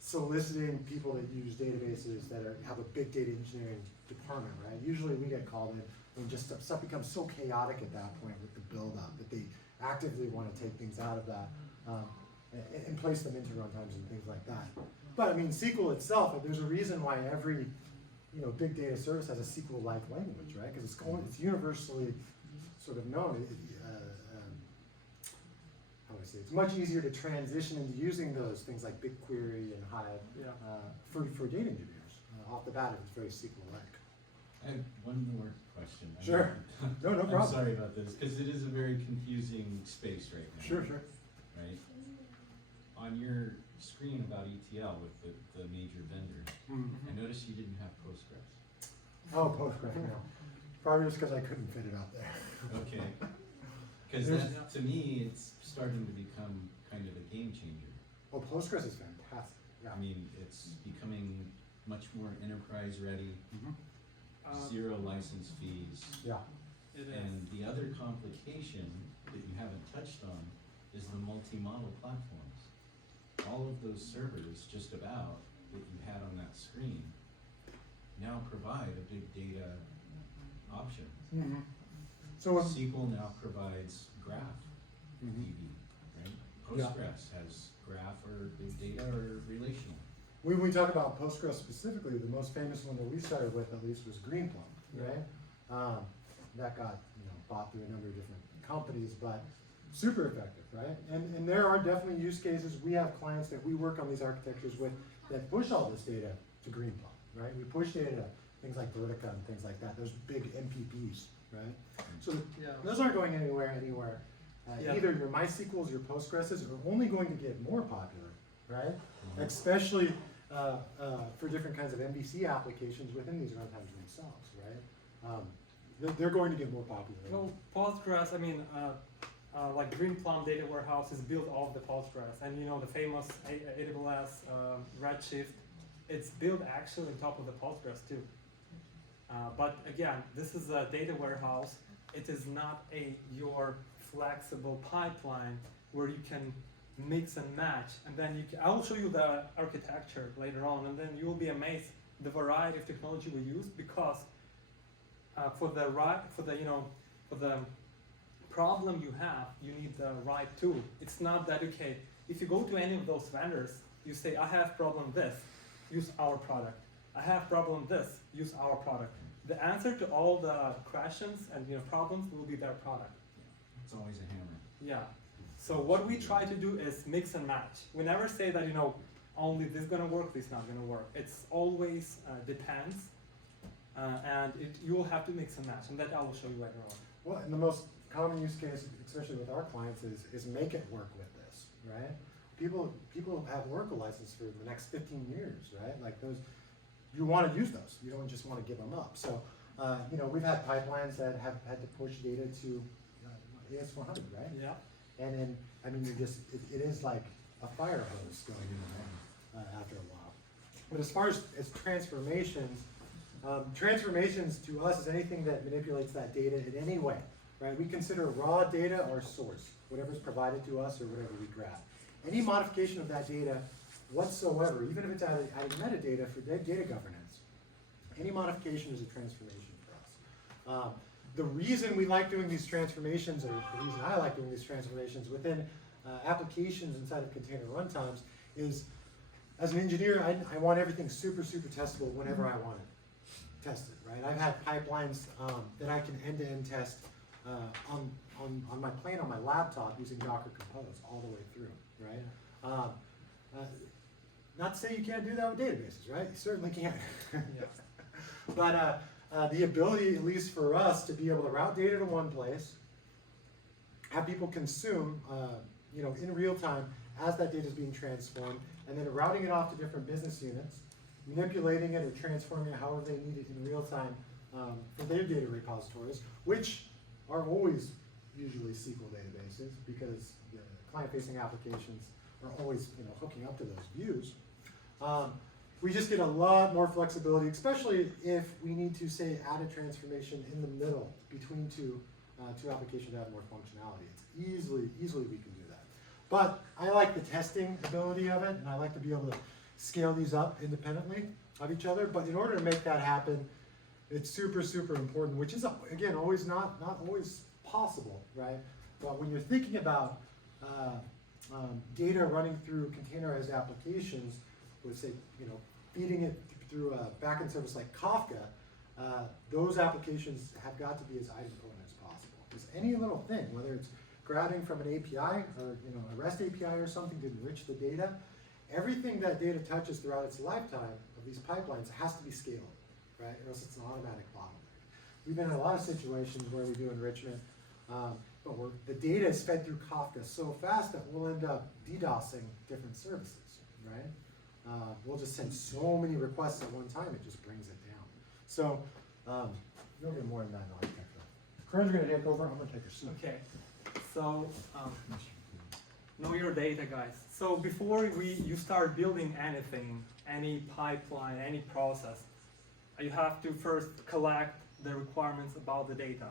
soliciting people that use databases that have a big data engineering department, right? Usually we get called in when just stuff becomes so chaotic at that point with the build-up that they actively want to take things out of that and place them into runtimes and things like that. But I mean, SQL itself, there's a reason why every big data service has a SQL-like language, right? Because it's universally sort of known. How do I say? It's much easier to transition into using those things like BigQuery and Hive for data engineers off the bat. It's very SQL-like. I have one more question. Sure. No problem. I'm sorry about this, because it is a very confusing space right now. Sure. Right? On your screen about ETL with the major vendors, I noticed you didn't have Postgres. Oh, Postgres, no. Probably just because I couldn't fit it out there. Okay. Because that, to me, it's starting to become kind of a game changer. Oh, Postgres is fantastic. Yeah. I mean, it's becoming much more enterprise ready, zero license fees. Yeah. It is. And the other complication that you haven't touched on is the multi-model platforms. All of those servers, just about, that you had on that screen, now provide a big data option. So when, SQL now provides graph DB, right? Yeah. Postgres has graph or big data or relational. when we talk about Postgres specifically, the most famous one that we started with at least was Greenplum, right? That got bought through a number of different companies, but super effective, right? And there are definitely use cases. We have clients that we work on these architectures with that push all this data to Greenplum, right? We push data to things like Vertica and things like that, those big MPPs, right? So Yeah. those aren't going anywhere. Yeah. Either your MySQLs, your Postgreses are only going to get more popular, right? Especially for different kinds of MVC applications within these runtimes themselves, right? They're going to get more popular. Well, Postgres, I mean, like Greenplum data warehouse is built off the Postgres, and the famous AWS Redshift, it's built actually on top of the Postgres too. But again, this is a data warehouse. It is not your flexible pipeline where you can mix and match, and then I will show you the architecture later on, and then you will be amazed the variety of technology we use, because for the problem you have, you need the right tool. It's not that, okay, if you go to any of those vendors, you say, I have problem this, use our product. I have problem this, use our product. The answer to all the questions and problems will be their product. It's always a hammer. Yeah. So what we try to do is mix and match. We never say that only this gonna work, this not gonna work. It's always depends, and you will have to mix and match, and that I will show you later on. Well, and the most common use case, especially with our clients, is make it work with this, right? People have Oracle license for the next 15 years, right? Like those, you want to use those. You don't just want to give them up. So, we've had pipelines that have had to push data to AS400, right? Yeah. And then, I mean, it is like a fire hose going in after a while. But as far as transformations, transformations to us is anything that manipulates that data in any way, right? We consider raw data our source, whatever's provided to us or whatever we grab. Any modification of that data whatsoever, even if it's adding metadata for data governance, any modification is a transformation for us. The reason we like doing these transformations, or the reason I like doing these transformations within applications inside of container runtimes is, as an engineer, I want everything super, super testable whenever I want it tested, right? I've had pipelines that I can end-to-end test on my plane, on my laptop, using Docker Compose all the way through, right? Not to say you can't do that with databases, right? You certainly can. Yeah. But the ability, at least for us, to be able to route data to one place, have people consume, in real time as that data is being transformed, and then routing it off to different business units, manipulating it or transforming it however they need it in real time for their data repositories, which are always usually SQL databases because the client-facing applications are always hooking up to those views. We just get a lot more flexibility, especially if we need to, say, add a transformation in the middle between two applications to have more functionality. It's easily we can do that. But I like the testing ability of it, and I like to be able to scale these up independently of each other. But in order to make that happen, it's super, super important, which is, again, always not always possible, right? But when you're thinking about data running through containerized applications, with, say, feeding it through a backend service like Kafka, those applications have got to be as idempotent as possible. Because any little thing, whether it's grabbing from an API or a REST API or something to enrich the data, everything that data touches throughout its lifetime of these pipelines has to be scaled, right? Or else it's an automatic bottleneck. We've been in a lot of situations where we do enrichment, but the data is fed through Kafka so fast that we'll end up DDoSing different services, right? We'll just send so many requests at one time, it just brings it down. So, you'll get more in that architecture. Corinne's going to take over, I'm going to take a seat. Okay. So Know your data, guys. So before you start building anything, any pipeline, any process, you have to first collect the requirements about the data.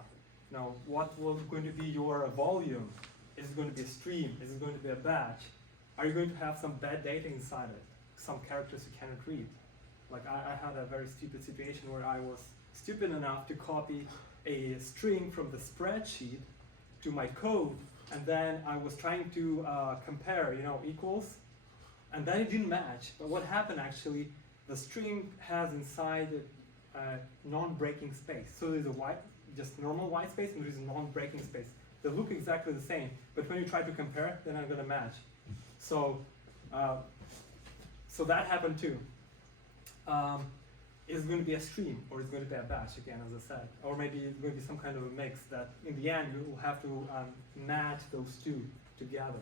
Now, what will going to be your volume? Is it going to be a stream? Is it going to be a batch? Are you going to have some bad data inside it? Some characters you cannot read? Like I had a very stupid situation where I was stupid enough to copy a string from the spreadsheet to my code, and then I was trying to compare, equals, and then it didn't match. But what happened actually, the string has inside it non-breaking space. So there's a just normal white space, and there's a non-breaking space. They look exactly the same, but when you try to compare, they're not going to match. So, so that happened too. Is it going to be a stream, or is it going to be a batch again, as I said, or maybe it's going to be some kind of a mix that in the end you will have to match those two together.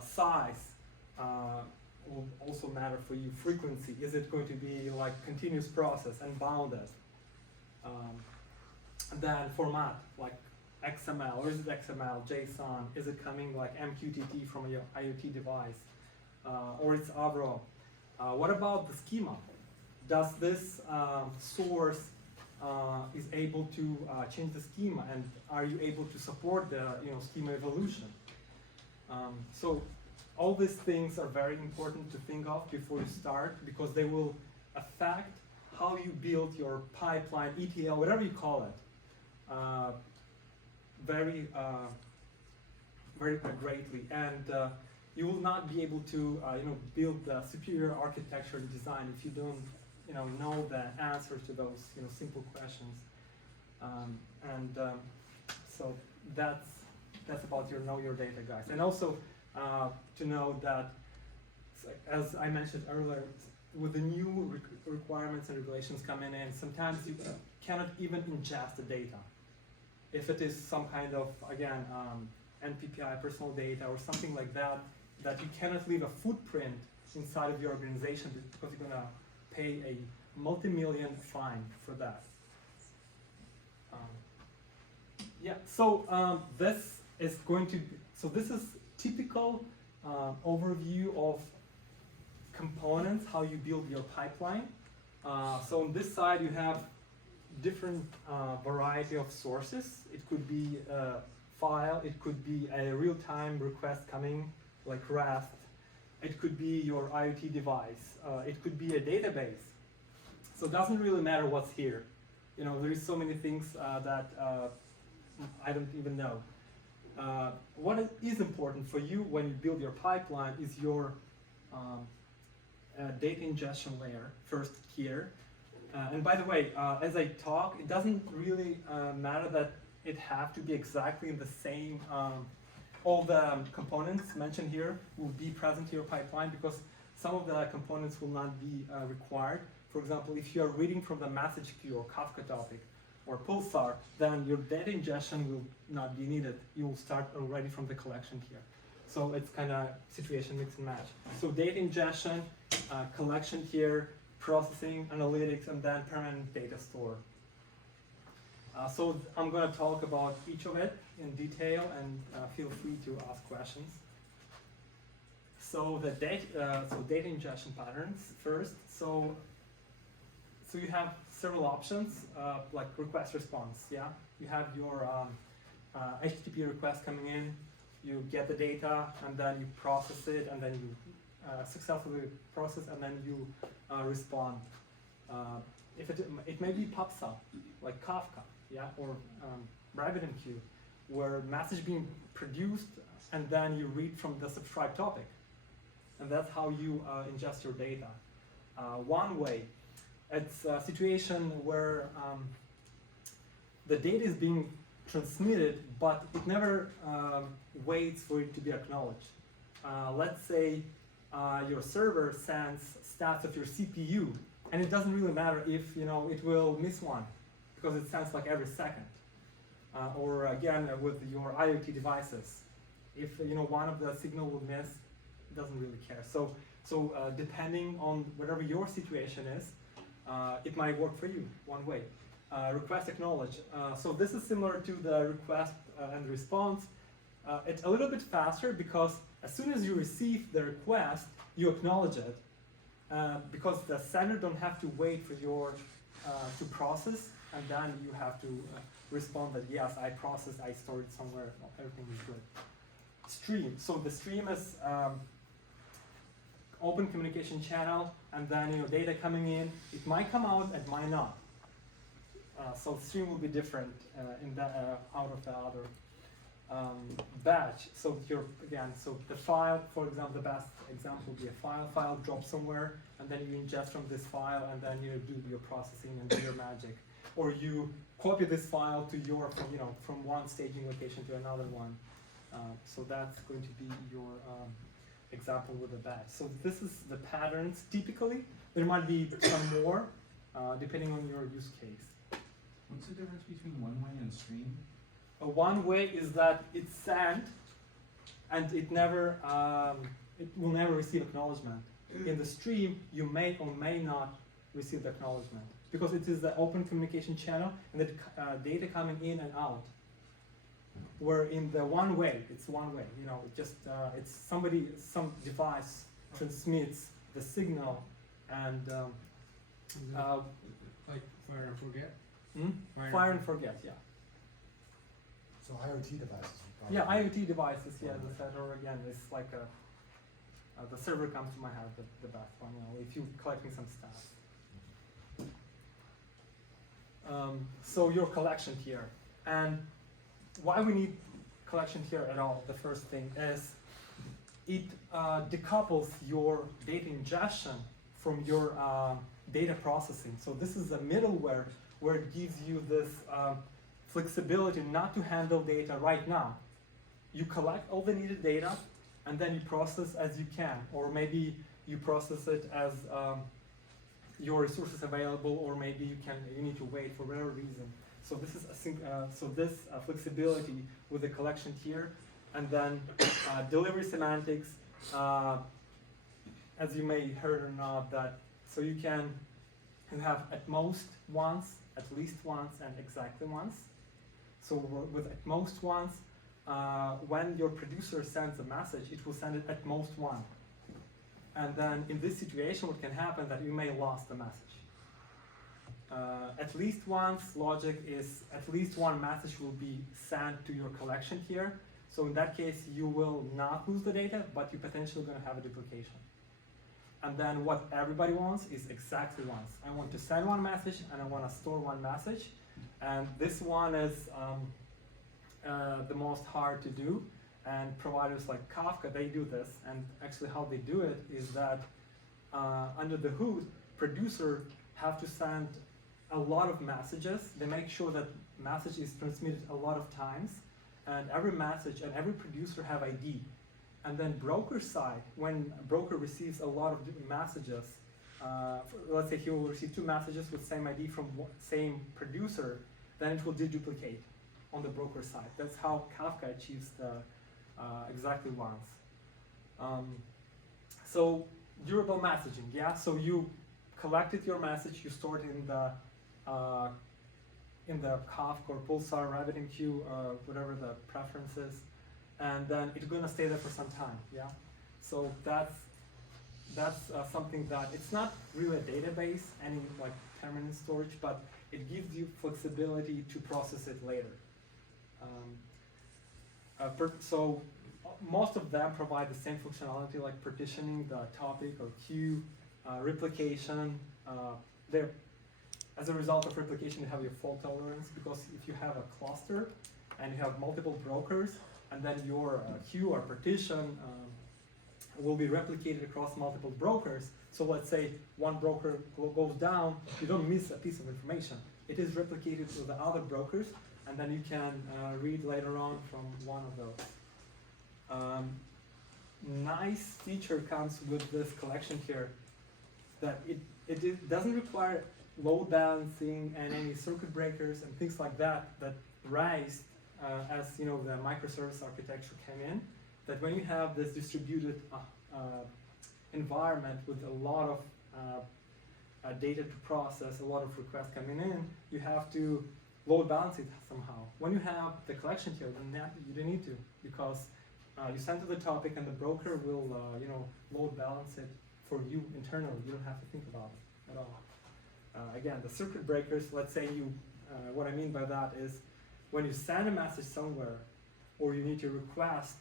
Size will also matter for you. Frequency, is it going to be like continuous process and bounded? And then format, like XML, or is it XML, JSON? Is it coming like MQTT from your IoT device, or it's Avro? What about the schema? Does this source is able to change the schema, and are you able to support the schema evolution? So all these things are very important to think of before you start, because they will affect how you build your pipeline, ETL, whatever you call it, very greatly. And you will not be able to build the superior architecture and design if you don't know the answers to those simple questions. So that's about know your data, guys. And also to know that, as I mentioned earlier, with the new requirements and regulations coming in, sometimes you cannot even ingest the data. If it is some kind of, again, NPPI, personal data, or something like that, that you cannot leave a footprint inside of your organization because you're going to pay a multi-million fine for that. This is going to be, this is typical overview of components, how you build your pipeline. So on this side you have different variety of sources. It could be a file, it could be a real-time request coming, like REST. It could be your IoT device. It could be a database. So it doesn't really matter what's here. There is so many things that I don't even know. What is important for you when you build your pipeline is your data ingestion layer, first here. And by the way, as I talk, it doesn't really matter that it have to be exactly in the same, all the components mentioned here will be present in your pipeline, because some of the components will not be required. For example, if you are reading from the message queue or Kafka topic or Pulsar, then your data ingestion will not be needed. You will start already from the collection here. So it's kind of situation mix and match. So data ingestion, collection here, processing, analytics, and then permanent data store. So I'm going to talk about each of it in detail, and feel free to ask questions. So the data ingestion patterns first. So you have several options, like request response. Yeah, you have your HTTP request coming in. You get the data, and then you process it, and then you successfully process, and then you respond. If it may be PubSub, like Kafka, yeah, or RabbitMQ, where message being produced, and then you read from the subscribed topic, and that's how you ingest your data. One way, it's a situation where the data is being transmitted, but it never waits for it to be acknowledged. Let's say your server sends stats of your CPU, and it doesn't really matter if it will miss one, because it sends like every second. Or again with your IoT devices, if one of the signal would miss, it doesn't really care. So depending on whatever your situation is, it might work for you one way. Request acknowledge. So this is similar to the request and response. it's a little bit faster because as soon as you receive the request, you acknowledge it. Because the sender don't have to wait for your to process, and then you have to respond that yes, I processed, I stored it somewhere, everything is good. Stream. So the stream is open communication channel, and then data coming in. It might come out, it might not. So the stream will be different in that out of the other. Batch. So so the file, for example, the best example would be a file drops somewhere, and then you ingest from this file, and then you do your processing and do your magic. Or you copy this file to your from one staging location to another one. So that's going to be your example with a batch. So this is the patterns. Typically, there might be some more depending on your use case. What's the difference between one-way and stream? A one-way is that it's sent, and it will never receive acknowledgement. In the stream, you may or may not receive the acknowledgement because it is the open communication channel and the data coming in and out. Where in the one-way, it's one-way. It's some device transmits the signal, and Like fire and forget? fire and forget. Yeah. So IoT devices. Yeah, IoT devices, that are again, it's like the server comes to my head, the best one, if you're collecting some stuff. So your collection here, and why we need collection here at all, the first thing is it decouples your data ingestion from your data processing. So this is a middleware where it gives you this flexibility not to handle data right now. You collect all the needed data and then you process as you can, or maybe you process it as your resources available, or maybe you need to wait for whatever reason. So this is flexibility with the collection here, and then delivery semantics, as you may heard or not, that so you have at most once, at least once, and exactly once. So with at most once, when your producer sends a message, it will send it at most one. And then in this situation, what can happen that you may lost the message. At least once logic is at least one message will be sent to your collection here. So in that case, you will not lose the data, but you're potentially going to have a duplication. And then what everybody wants is exactly once. I want to send one message and I want to store one message. And this one is the most hard to do. And providers like Kafka, they do this. And actually how they do it is that under the hood, producer have to send a lot of messages. They make sure that message is transmitted a lot of times. And every message and every producer have ID. And then broker side, when a broker receives a lot of messages, let's say he will receive 2 messages with same ID from same producer, then it will deduplicate on the broker side. That's how Kafka achieves the exactly once. So durable messaging, yeah. So you collected your message, you stored it in the Kafka or Pulsar, RabbitMQ, whatever the preference is, and then it's gonna stay there for some time, yeah. So that's something that it's not really a database, any like permanent storage, but it gives you flexibility to process it later. So most of them provide the same functionality like partitioning the topic or queue, replication. As a result of replication, you have your fault tolerance, because if you have a cluster and you have multiple brokers, and then your queue or partition will be replicated across multiple brokers. So let's say one broker goes down, you don't miss a piece of information. It is replicated to the other brokers, and then you can read later on from one of those. Nice feature comes with this collection here, that it doesn't require load balancing and any circuit breakers and things like that rise as the microservice architecture came in. That when you have this distributed environment with a lot of data to process, a lot of requests coming in, you have to load balance it somehow. When you have the collection here, then you don't need to, because you send to the topic and the broker will load balance it for you internally. You don't have to think about it at all. Again, the circuit breakers, let's say what I mean by that is when you send a message somewhere, or you need to request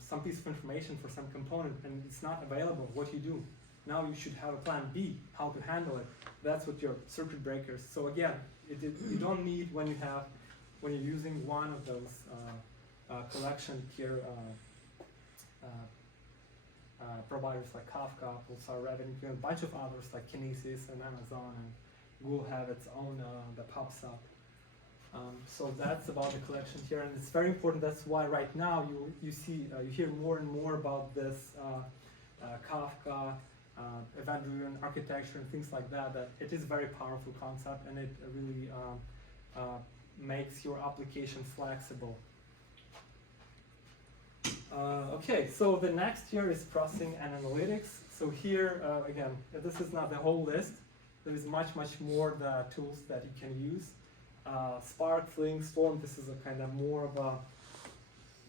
some piece of information for some component and it's not available, what you do? Now you should have a plan B, how to handle it. That's what your circuit breakers. So again, you don't need when you're using one of those collection tier providers like Kafka, Pulsar, Revit, and a bunch of others like Kinesis and Amazon, and Google have its own that pops up. So that's about the collection here, and it's very important. That's why right now you hear more and more about this Kafka, event-driven architecture and things like that. That it is a very powerful concept, and it really makes your application flexible. Okay, so the next here is processing and analytics. So here, again, this is not the whole list. There is much more the tools that you can use. Spark, Flink, Storm, this is a kind of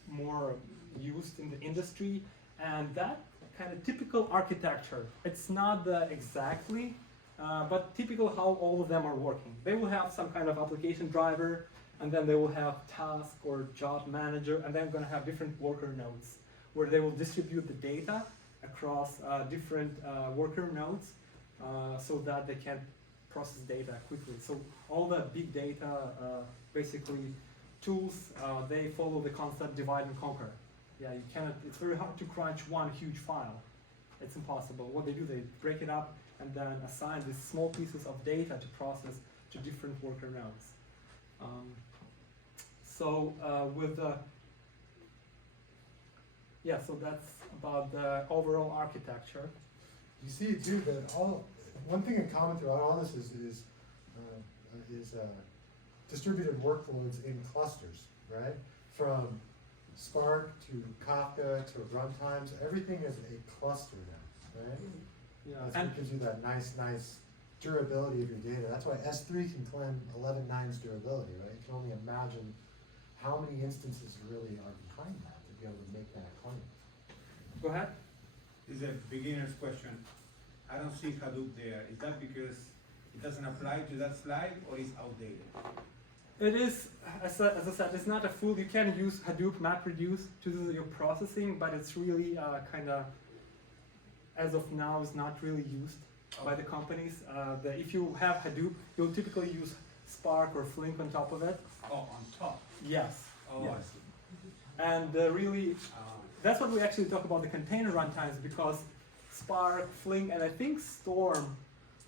more used in the industry. And that kind of typical architecture, it's not the exactly, but typical how all of them are working. They will have some kind of application driver, and then they will have task or job manager, and then going to have different worker nodes where they will distribute the data across different worker nodes so that they can process data quickly. So all the big data, basically tools, they follow the concept divide and conquer. Yeah, you cannot, it's very hard to crunch one huge file. It's impossible. What they do, they break it up and then assign these small pieces of data to process to different worker nodes. So so that's about the overall architecture. You see too that one thing in common throughout all this is distributed workloads in clusters, right? From Spark to Kafka to runtimes, everything is a cluster now, right? Yeah, That's what gives you that nice durability of your data. That's why S3 can claim 11.9's durability, right? You can only imagine how many instances really are behind that to be able to make that claim. Go ahead. This is a beginner's question. I don't see Hadoop there. Is that because it doesn't apply to that slide, or is outdated? It is, as I said, it's not a full, you can use Hadoop MapReduce to do your processing, but it's really kind of, as of now, is not really used by the companies. If you have Hadoop, you'll typically use Spark or Flink on top of it. Oh, on top. Yes. Oh, yes. I see. And really, that's what we actually talk about the container runtimes, because Spark, Flink, and I think Storm,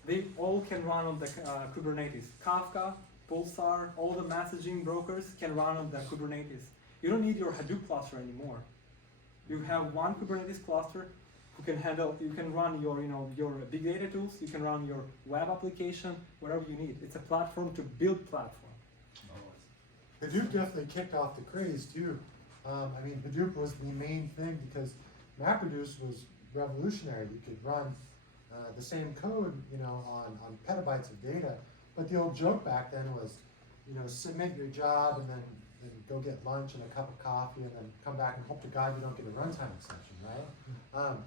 they all can run on the Kubernetes. Kafka, Pulsar, all the messaging brokers can run on the Kubernetes. You don't need your Hadoop cluster anymore. You have one Kubernetes cluster who can handle, you can run your big data tools, you can run your web application, whatever you need. It's a platform to build platform. Hadoop definitely kicked off the craze too. I mean, Hadoop was the main thing because MapReduce was revolutionary. You could run the same code, on petabytes of data. But the old joke back then was, submit your job and then go get lunch and a cup of coffee and then come back and hope to God you don't get a runtime exception, right?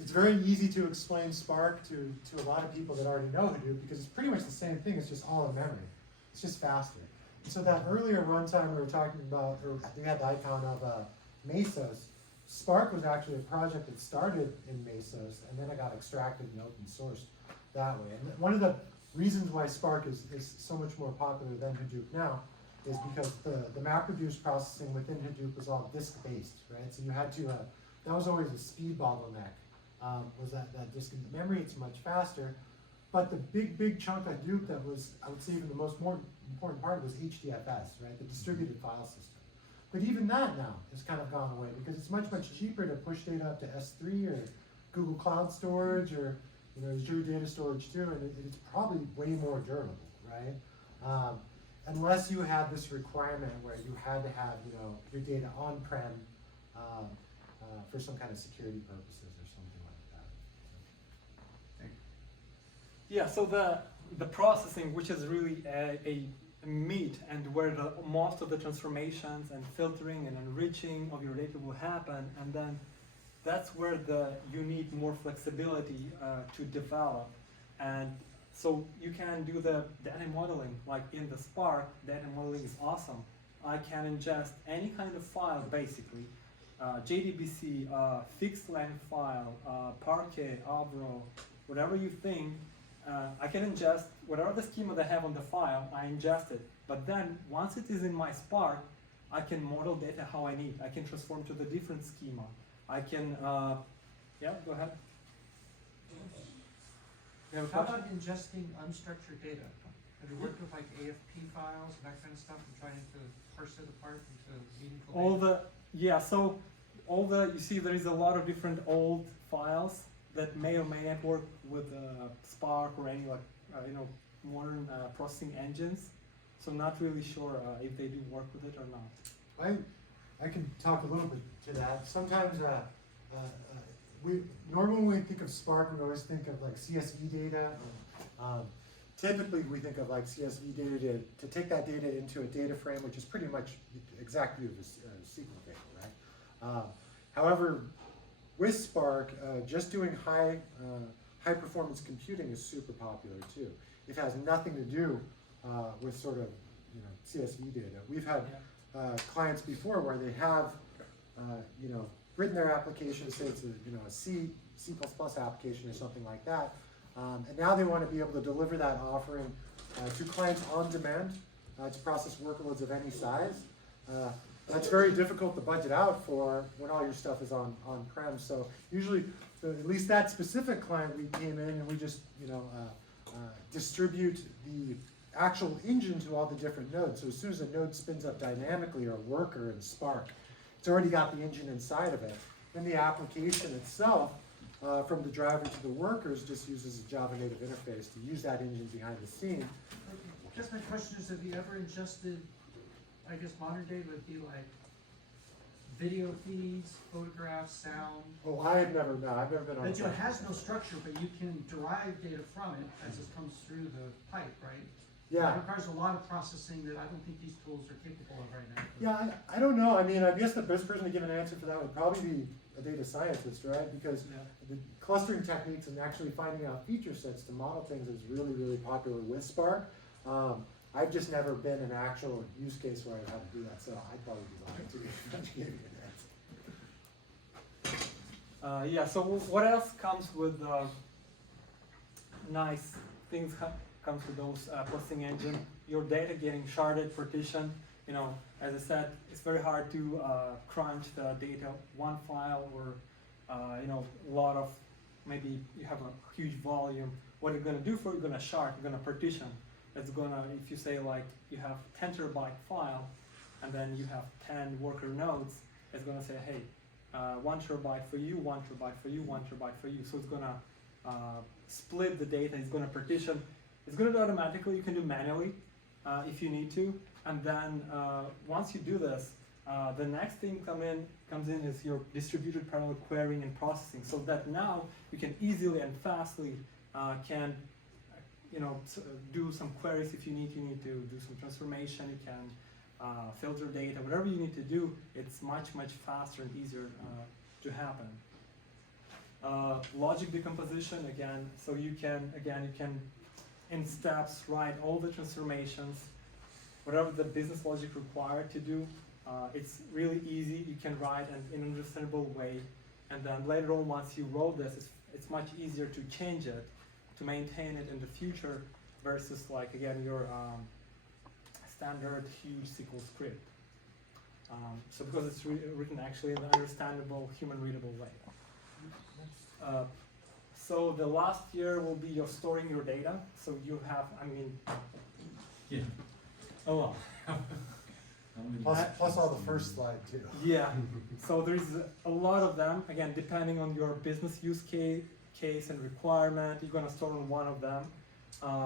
It's very easy to explain Spark to a lot of people that already know Hadoop because it's pretty much the same thing. It's just all in memory. It's just faster. So that earlier runtime we were talking about, or we had the icon of Mesos, Spark was actually a project that started in Mesos and then it got extracted and open sourced that way. And one of the reasons why Spark is so much more popular than Hadoop now is because the MapReduce processing within Hadoop was all disk-based, right? So you had to, that was always a speed bottleneck, was that disk in memory. It's much faster. But the big chunk of Hadoop that was, I would say, even the most more important part was HDFS, right? The distributed file system. But even that now has kind of gone away because it's much cheaper to push data up to S3 or Google Cloud Storage or Azure Data Storage too, and it's probably way more durable, right? Unless you had this requirement where you had to have your data on-prem for some kind of security purposes or something like that. Yeah, so the processing, which is really a meat, and where most of the transformations and filtering and enriching of your data will happen, and then that's where you need more flexibility to develop. And so you can do the data modeling, like in the Spark, data modeling is awesome. I can ingest any kind of file, basically, JDBC, fixed length file, Parquet, Avro, whatever you think. I can ingest whatever the schema they have on the file, I ingest it. But then, once it is in my Spark, I can model data how I need. I can transform to the different schema. I can, yeah, go ahead. You have a How question? about ingesting unstructured data? Have you worked with like AFP files and that kind of stuff and trying to parse it apart into meaningful data? You see there is a lot of different old files that may or may not work with Spark or any modern processing engines. So not really sure if they do work with it or not. I can talk a little bit to that. Sometimes normally when we think of Spark, we always think of like CSV data. Typically we think of like CSV data to take that data into a data frame, which is pretty much exactly the SQL table, right? However, with Spark, just doing high performance computing is super popular too. It has nothing to do with sort of CSV data. We've had clients before where they have written their application, say it's a C++ application or something like that, and now they want to be able to deliver that offering to clients on demand to process workloads of any size. That's very difficult to budget out for when all your stuff is on-prem. So usually, at least that specific client, we came in and we just distribute the actual engine to all the different nodes. So as soon as a node spins up dynamically, or a worker in Spark, it's already got the engine inside of it. Then the application itself, from the driver to the workers, just uses a Java native interface to use that engine behind the scene. I guess my question is, have you ever ingested, I guess modern day would be like video feeds, photographs, sound? Oh, I've never been on But a it has no structure, but you can derive data from it as it comes through the pipe, right? Yeah. It requires a lot of processing that I don't think these tools are capable of right now. Yeah, I don't know. I mean, I guess the best person to give an answer for that would probably be a data scientist, right? Because the clustering techniques and actually finding out feature sets to model things is really, really popular with Spark. I've just never been an actual use case where I've had to do that, so I'd probably be lying to you if I gave you an answer. Yeah, so what else comes with nice things comes with those processing engine? Your data getting sharded, partitioned. As I said, it's very hard to crunch the data one file or a lot of, maybe you have a huge volume. What you're going to do for it, you're going to shard, you're going to partition. It's going to, if you say like you have 10 terabyte file and then you have 10 worker nodes, it's going to say, hey, 1 terabyte for you, 1 terabyte for you, 1 terabyte for you. So it's going to split the data, it's going to partition. It's going to do automatically, you can do manually if you need to. And then once you do this, the next thing comes in is your distributed parallel querying and processing, so that now you can easily and fastly do some queries if you need to do some transformation. You can filter data, whatever you need to do. It's much faster and easier to happen. Logic decomposition again. So you can in steps write all the transformations, whatever the business logic required to do. It's really easy. You can write in an understandable way, and then later on, once you wrote this, it's much easier to change it, to maintain it in the future, versus like again your standard huge SQL script. So because it's written actually in an understandable, human readable way. So the last year will be your storing your data. So you have, Yeah. a lot. Plus all the first slide too. Yeah, so there's a lot of them. Again, depending on your business use case and requirement, you're gonna store on one of them.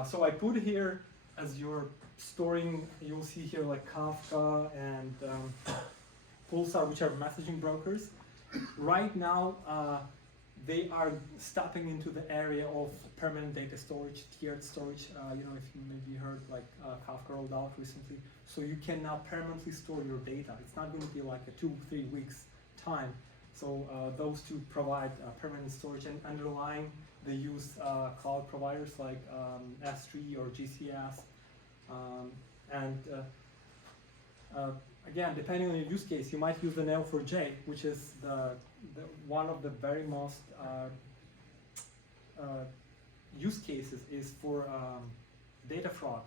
So I put here as you're storing, you'll see here like Kafka and Pulsar, which are messaging brokers. Right now, they are stepping into the area of permanent data storage, tiered storage. You know, if you maybe heard like Kafka rolled out recently. So you can now permanently store your data. It's not going to be like a 2-3 weeks time. So those two provide permanent storage, and underlying they use cloud providers like S3 or GCS. Again, depending on your use case, you might use the Neo4j, which is the one of the very most use cases is for data fraud.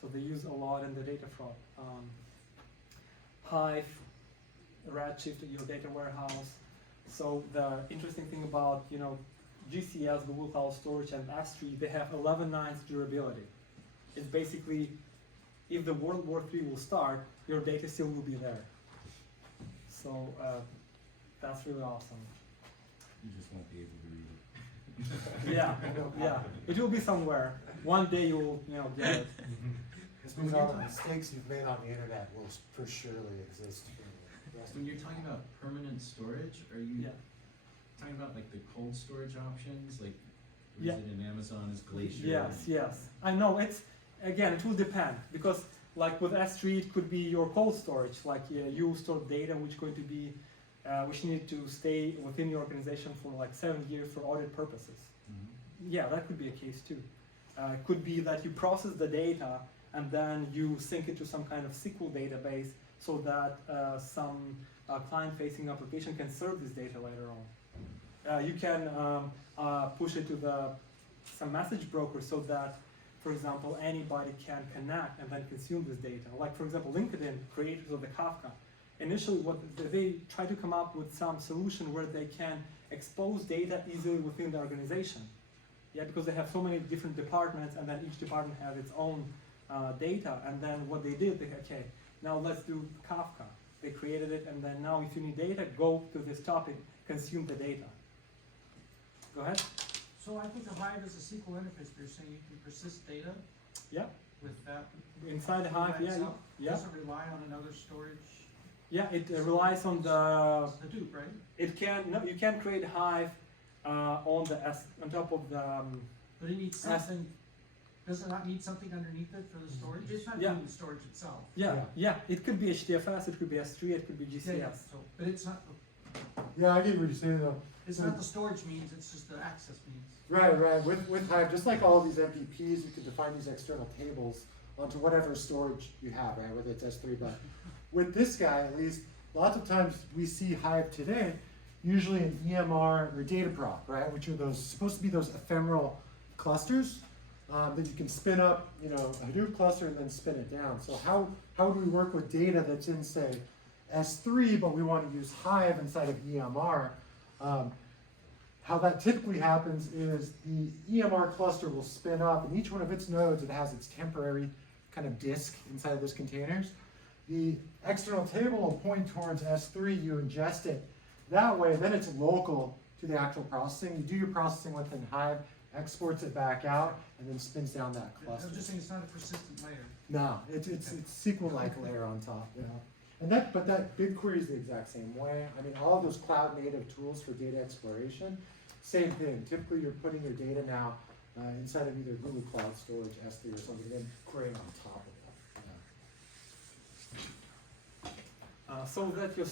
So they use a lot in the data fraud. Hive, Redshift, your data warehouse. So the interesting thing about, you know, GCS, Google Cloud Storage, and S3, they have 11 nines durability. It's basically, if the World War III will start, your data still will be there. So that's really awesome. You just won't be able to read it. Yeah, yeah. It will be somewhere. One day you will, you know, get it. This means all the mistakes you've made on the internet will for surely exist for the rest When of you're talking about permanent storage, are you Yeah. talking about like the cold storage options, like or Yeah. is it in Amazon as Glacier? Yes, yes. I know it's, again, it will depend, because like with S3 it could be your cold storage, like you store data which going to be, which need to stay within your organization for like 7 years for audit purposes. Mhm. Yeah, that could be a case too. It could be that you process the data and then you sync it to some kind of SQL database so that some client-facing application can serve this data later on. You can push it to some message broker so that, for example, anybody can connect and then consume this data. Like, for example, LinkedIn, creators of the Kafka, initially what they try to come up with some solution where they can expose data easily within the organization. Yeah, because they have so many different departments, and then each department has its own data. And then what they did, okay, now let's do Kafka. They created it, and then now if you need data, go to this topic, consume the data. Go ahead. So I think the Hive is a SQL interface, but you're saying you can persist data Yeah, with that? inside the Hive, by yeah, itself? yeah, Doesn't rely on another storage? yeah. It relies on the. Hadoop, right? It can no, you can create Hive on top of the. But it needs something, does it not need something underneath it for the storage? It's not Yeah. doing the storage itself. Yeah. It could be HDFS, it could be S3, it could be GCS. So, but it's not, Yeah, I get what you're saying though. it's not the storage means, it's just the access means. Right, right. With Hive, just like all of these MPPs, you could define these external tables onto whatever storage you have, right? Whether it's S3, but with this guy, at least, lots of times we see Hive today, usually in EMR or Dataproc, right? Which are those supposed to be those ephemeral clusters that you can spin up, you know, a Hadoop cluster and then spin it down. So how do we work with data that's in, say, S3, but we want to use Hive inside of EMR? How that typically happens is the EMR cluster will spin up, and each one of its nodes, it has its temporary kind of disk inside of those containers. The external table will point towards S3, you ingest it that way, then it's local to the actual processing. You do your processing within Hive, exports it back out, and then spins down that I cluster. was just saying it's not a persistent layer. No, it's SQL-like layer on top, you know. And that BigQuery is the exact same way. I mean, all of those cloud-native tools for data exploration, same thing. Typically, you're putting your data now inside of either Google Cloud Storage, S3, or something, and then querying on top of that. So that's your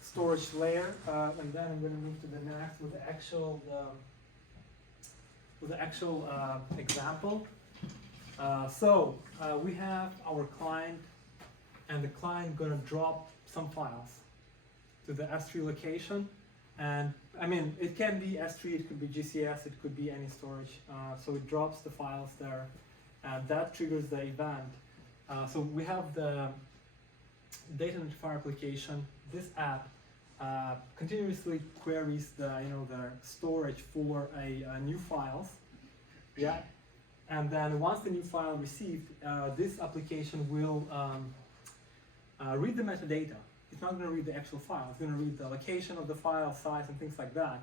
storage layer, and then I'm going to move to the next with the actual example. We have our client, and the client going to drop some files to the S3 location. And I mean, it can be S3, it could be GCS, it could be any storage. So it drops the files there, and that triggers the event. So we have the Data Identifier application. This app continuously queries the storage for a new files. Yeah, and then once the new file received, this application will read the metadata. It's not going to read the actual file. It's going to read the location of the file, size, and things like that.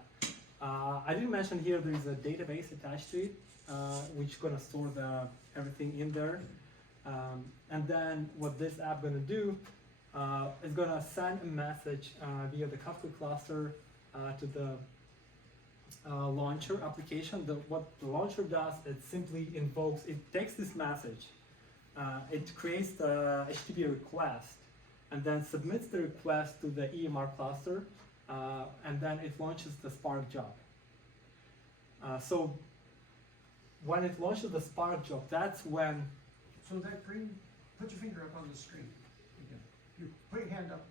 I didn't mention here there is a database attached to it, which is going to store everything in there. And then what this app going to do is going to send a message via the Kafka cluster to the launcher application. What the launcher does, it simply invokes, it takes this message, it creates the HTTP request, and then submits the request to the EMR cluster, and then it launches the Spark job. So when it launches the Spark job, that's when. So that green, put your finger up on the screen. You put your hand up.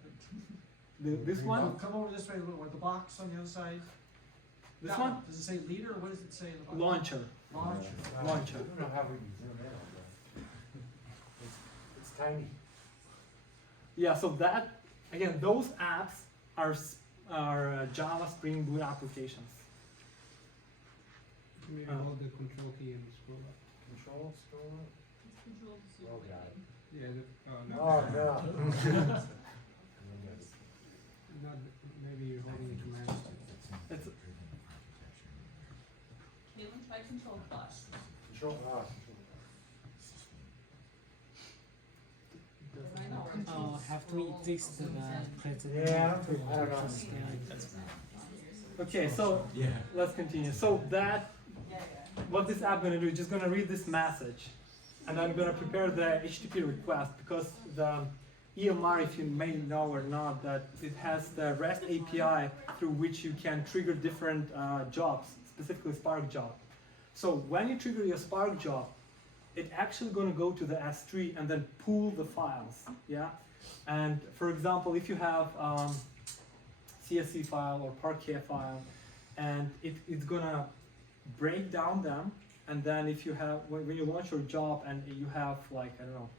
This one? Come over this way a little more. The box on the other side. This That one? Does it say leader or what does it say in the box? Launcher. Launcher. Launcher. I don't know how we can zoom in on that. It's tiny. Yeah, so that, again, those apps are Java Spring Boot applications. Maybe hold the control key and scroll up. Control, scroll up. Oh, God. Yeah, no. Oh, no. Not, maybe you're holding the command stick. It's, Galen, try Control Plus. Control, control. Have to fix the president. Yeah, I don't know. okay, so Yeah. let's continue. So that, Yeah, yeah. what this app gonna do, is just gonna read this message, and I'm gonna prepare the HTTP request, because the EMR, if you may know or not, that it has the REST API through which you can trigger different jobs, specifically Spark job. So when you trigger your Spark job, it's actually going to go to the S3 and then pool the files, yeah? And for example, if you have CSV file or Parquet file, and it's going to break down them, and then if you have, when you launch your job and you have like, I don't know,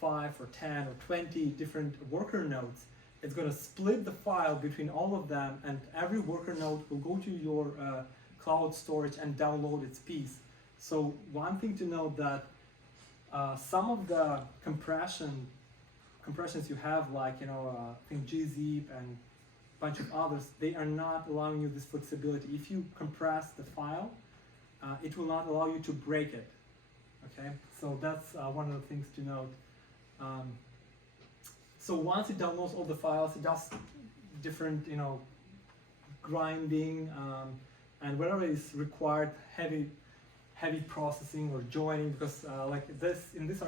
5 or 10 or 20 different worker nodes, it's going to split the file between all of them, and every worker node will go to your cloud storage and download its piece. So one thing to note that some of the compressions you have, like I think gzip and a bunch of others, they are not allowing you this flexibility. If you compress the file, it will not allow you to break it. Okay, so that's one of the things to note. So once it downloads all the files, it does different, grinding and whatever is required, heavy processing or joining, because like this in this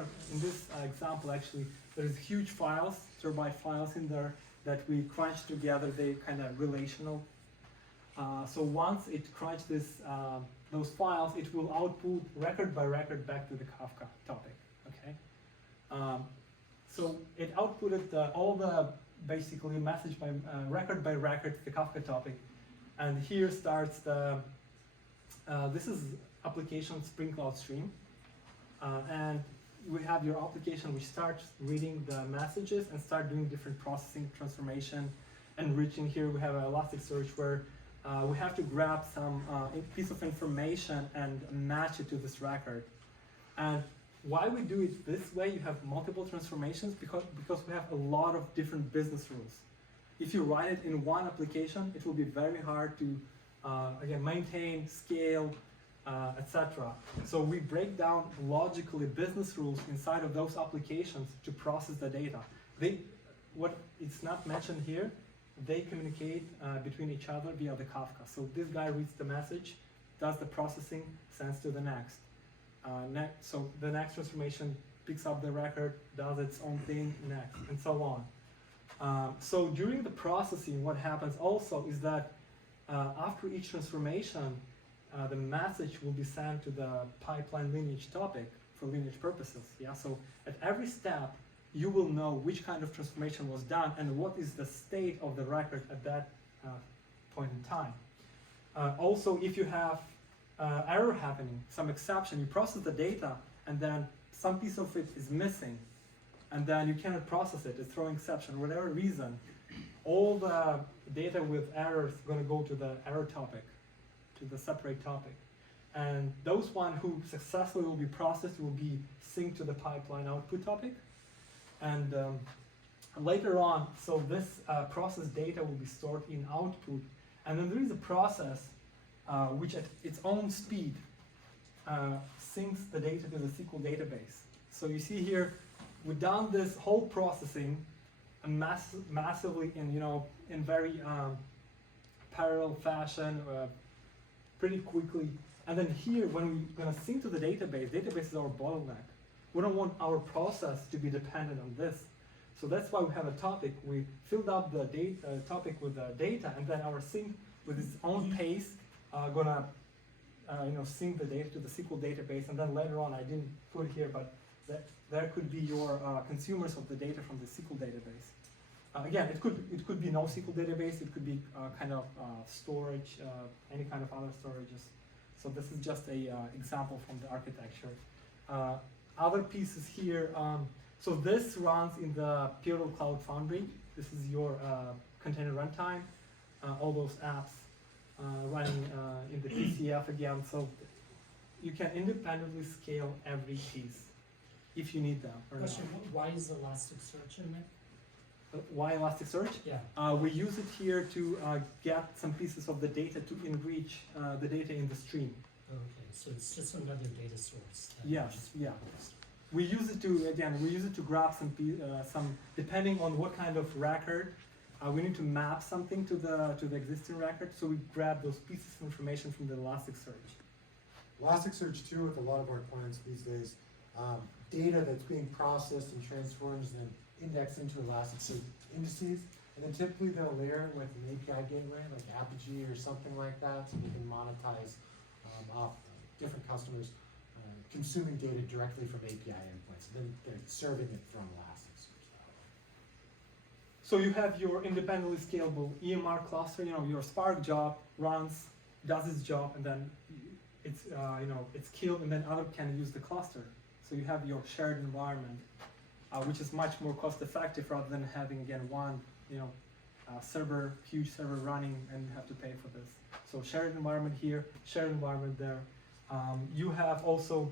example, actually there's huge files, terabyte files in there that we crunch together. They kind of relational. So once it crunches those files, it will output record by record back to the Kafka topic. Okay. So it outputted all the basically message by record to the Kafka topic, and here starts the. This is application Spring Cloud Stream, and we have your application which starts reading the messages and start doing different processing, transformation, enriching. Here we have an Elasticsearch where we have to grab some piece of information and match it to this record. And why we do it this way, you have multiple transformations, because we have a lot of different business rules. If you write it in one application, it will be very hard to again maintain, scale, etc. So we break down logically business rules inside of those applications to process the data. What it's not mentioned here, they communicate between each other via the Kafka. So this guy reads the message, does the processing, sends to the next. So the next transformation picks up the record, does its own thing next, and so on. So during the processing, what happens also is that after each transformation, the message will be sent to the pipeline lineage topic for lineage purposes. Yeah. So at every step, you will know which kind of transformation was done and what is the state of the record at that point in time. Also, if you have error happening, some exception, you process the data and then some piece of it is missing, and then you cannot process it, it's throwing exception, whatever reason, all the data with errors are going to go to the error topic, to the separate topic. And those one who successfully will be processed will be synced to the pipeline output topic. And later on, so this processed data will be stored in output. And then there is a process which at its own speed syncs the data to the SQL database. So you see here, we've done this whole processing massively in very parallel fashion, pretty quickly. And then here, when we're gonna sync to the database is our bottleneck. We don't want our process to be dependent on this. So that's why we have a topic. We filled up the topic with the data, and then our sync with its own pace gonna sync the data to the SQL database. And then later on, I didn't put here, but there could be your consumers of the data from the SQL database. Again, it could be no SQL database. It could be kind of storage, any kind of other storages. So this is just a example from the architecture. Other pieces here. So this runs in the Cloud Foundry. This is your container runtime. All those apps running in the PCF again. So you can independently scale every piece if you need them or not. Question, why is Elasticsearch in there? Why Elasticsearch? Yeah. We use it here to get some pieces of the data to enrich the data in the stream. Okay, so it's just another data source. that you Yes, just- yeah. We use it to grab some depending on what kind of record. We need to map something to the existing record, so we grab those pieces of information from the Elasticsearch. Elasticsearch too, with a lot of our clients these days, data that's being processed and transformed is then indexed into Elasticsearch indices, and then typically they'll layer with an API gateway like Apogee or something like that, so they can monetize off different customers consuming data directly from API endpoints, and then they're serving it from Elasticsearch. So you have your independently scalable EMR cluster. Your Spark job runs, does its job, and then it's killed, and then other can use the cluster. So you have your shared environment, which is much more cost effective rather than having again one huge server running and you have to pay for this. So shared environment here, shared environment there. You have also,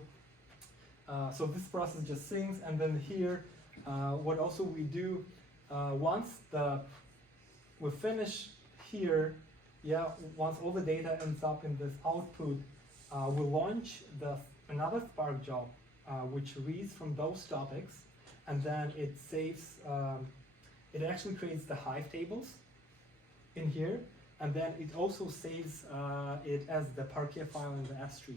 so this process just syncs, and then here, what also we do, once we finish here, once all the data ends up in this output, we launch another Spark job, which reads from those topics, and then it saves, it actually creates the Hive tables in here, and then it also saves it as the Parquet file in the S3.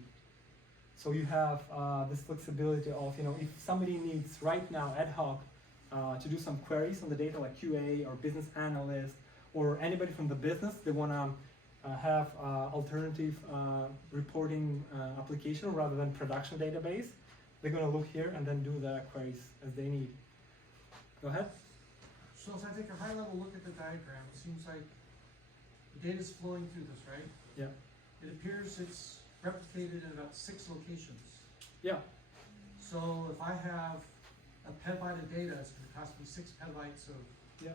So you have this flexibility of, if somebody needs right now ad hoc to do some queries on the data like QA or business analyst or anybody from the business, they want to have alternative reporting application rather than production database, they're going to look here and then do the queries as they need. Go ahead. So if I take a high level look at the diagram, it seems like the data's flowing through this, right? Yeah. It appears it's replicated in about 6 locations. Yeah. So if I have a petabyte of data, it's gonna cost me 6 petabytes of Yeah.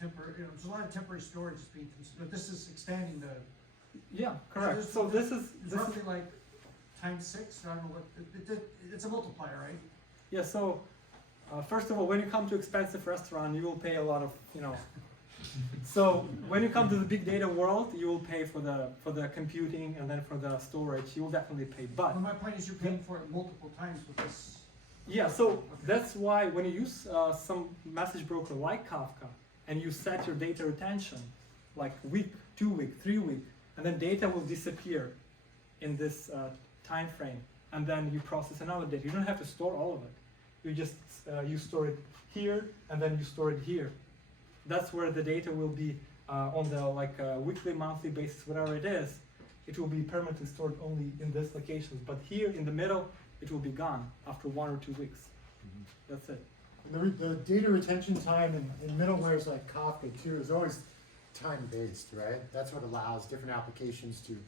temporary, there's a lot of temporary storage being consumed, but this is expanding the, Yeah, correct. So this is roughly like times 6, I don't know what, it's a multiplier, right? yeah. So first of all, when you come to expensive restaurant, you will pay a lot of So when you come to the big data world, you will pay for the computing and then for the storage. You will definitely pay, but Well, my point is you're paying for it multiple times with this. yeah. So that's why when you use some message broker like Kafka and you set your data retention, like week, 2 week, 3 week, and then data will disappear in this time frame, and then you process another data. You don't have to store all of it. You just you store it here and then you store it here. That's where the data will be on the weekly, monthly basis, whatever it is. It will be permanently stored only in this locations. But here in the middle, it will be gone after 1 or 2 weeks. Mhm. That's it. And the data retention time in middlewares like Kafka too is always time-based, right? That's what allows different applications to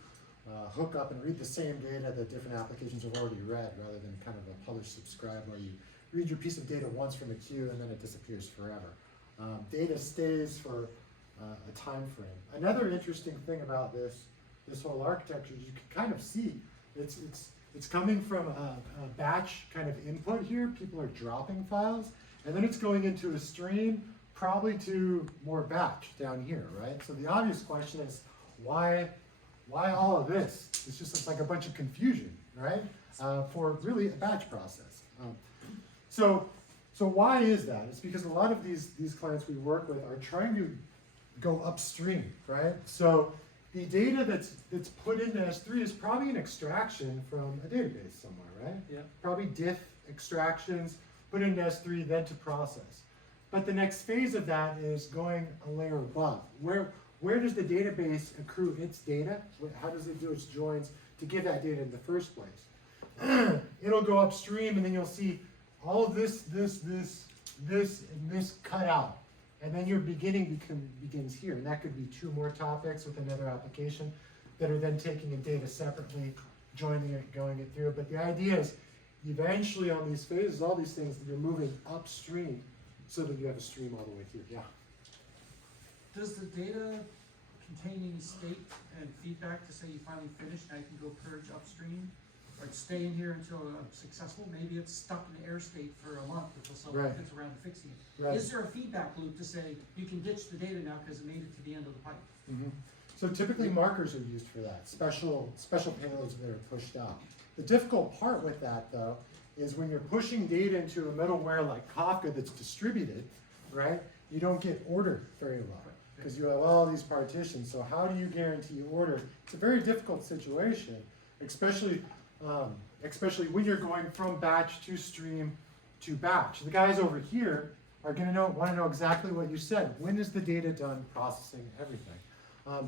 hook up and read the same data that different applications have already read, rather than kind of a publish-subscribe where you read your piece of data once from a queue and then it disappears forever. Data stays for a time frame. Another interesting thing about this whole architecture is you can kind of see it's coming from a batch kind of input here. People are dropping files, and then it's going into a stream, probably to more batch down here, right? So the obvious question is why all of this? It's like a bunch of confusion, right? For really a batch process. So why is that? It's because a lot of these clients we work with are trying to go upstream, right? So the data that's put into S3 is probably an extraction from a database somewhere, right? Yeah. Probably diff extractions, put into S3, then to process. But the next phase of that is going a layer above. Where does the database accrue its data? How does it do its joins to give that data in the first place? It'll go upstream, and then you'll see all of this, and this cut out. And then your beginning begins here. And that could be 2 more topics with another application that are then taking a data separately, joining it, going it through. But the idea is eventually on these phases, all these things, you're moving upstream so that you have a stream all the way through. Yeah. Does the data contain any state and feedback to say you finally finished, now you can go purge upstream? Or stay in here until I'm successful? Maybe it's stuck in error state for a month until someone Right. gets around to fixing it. Right. Is there a feedback loop to say you can ditch the data now because it made it to the end of the pipe? Mhm. So typically markers are used for that, special payloads that are pushed out. The difficult part with that though is when you're pushing data into a middleware like Kafka that's distributed, right? You don't get order very well because you have all these partitions. So how do you guarantee order? It's a very difficult situation, especially when you're going from batch to stream to batch. The guys over here are going to want to know exactly what you said. When is the data done processing everything? I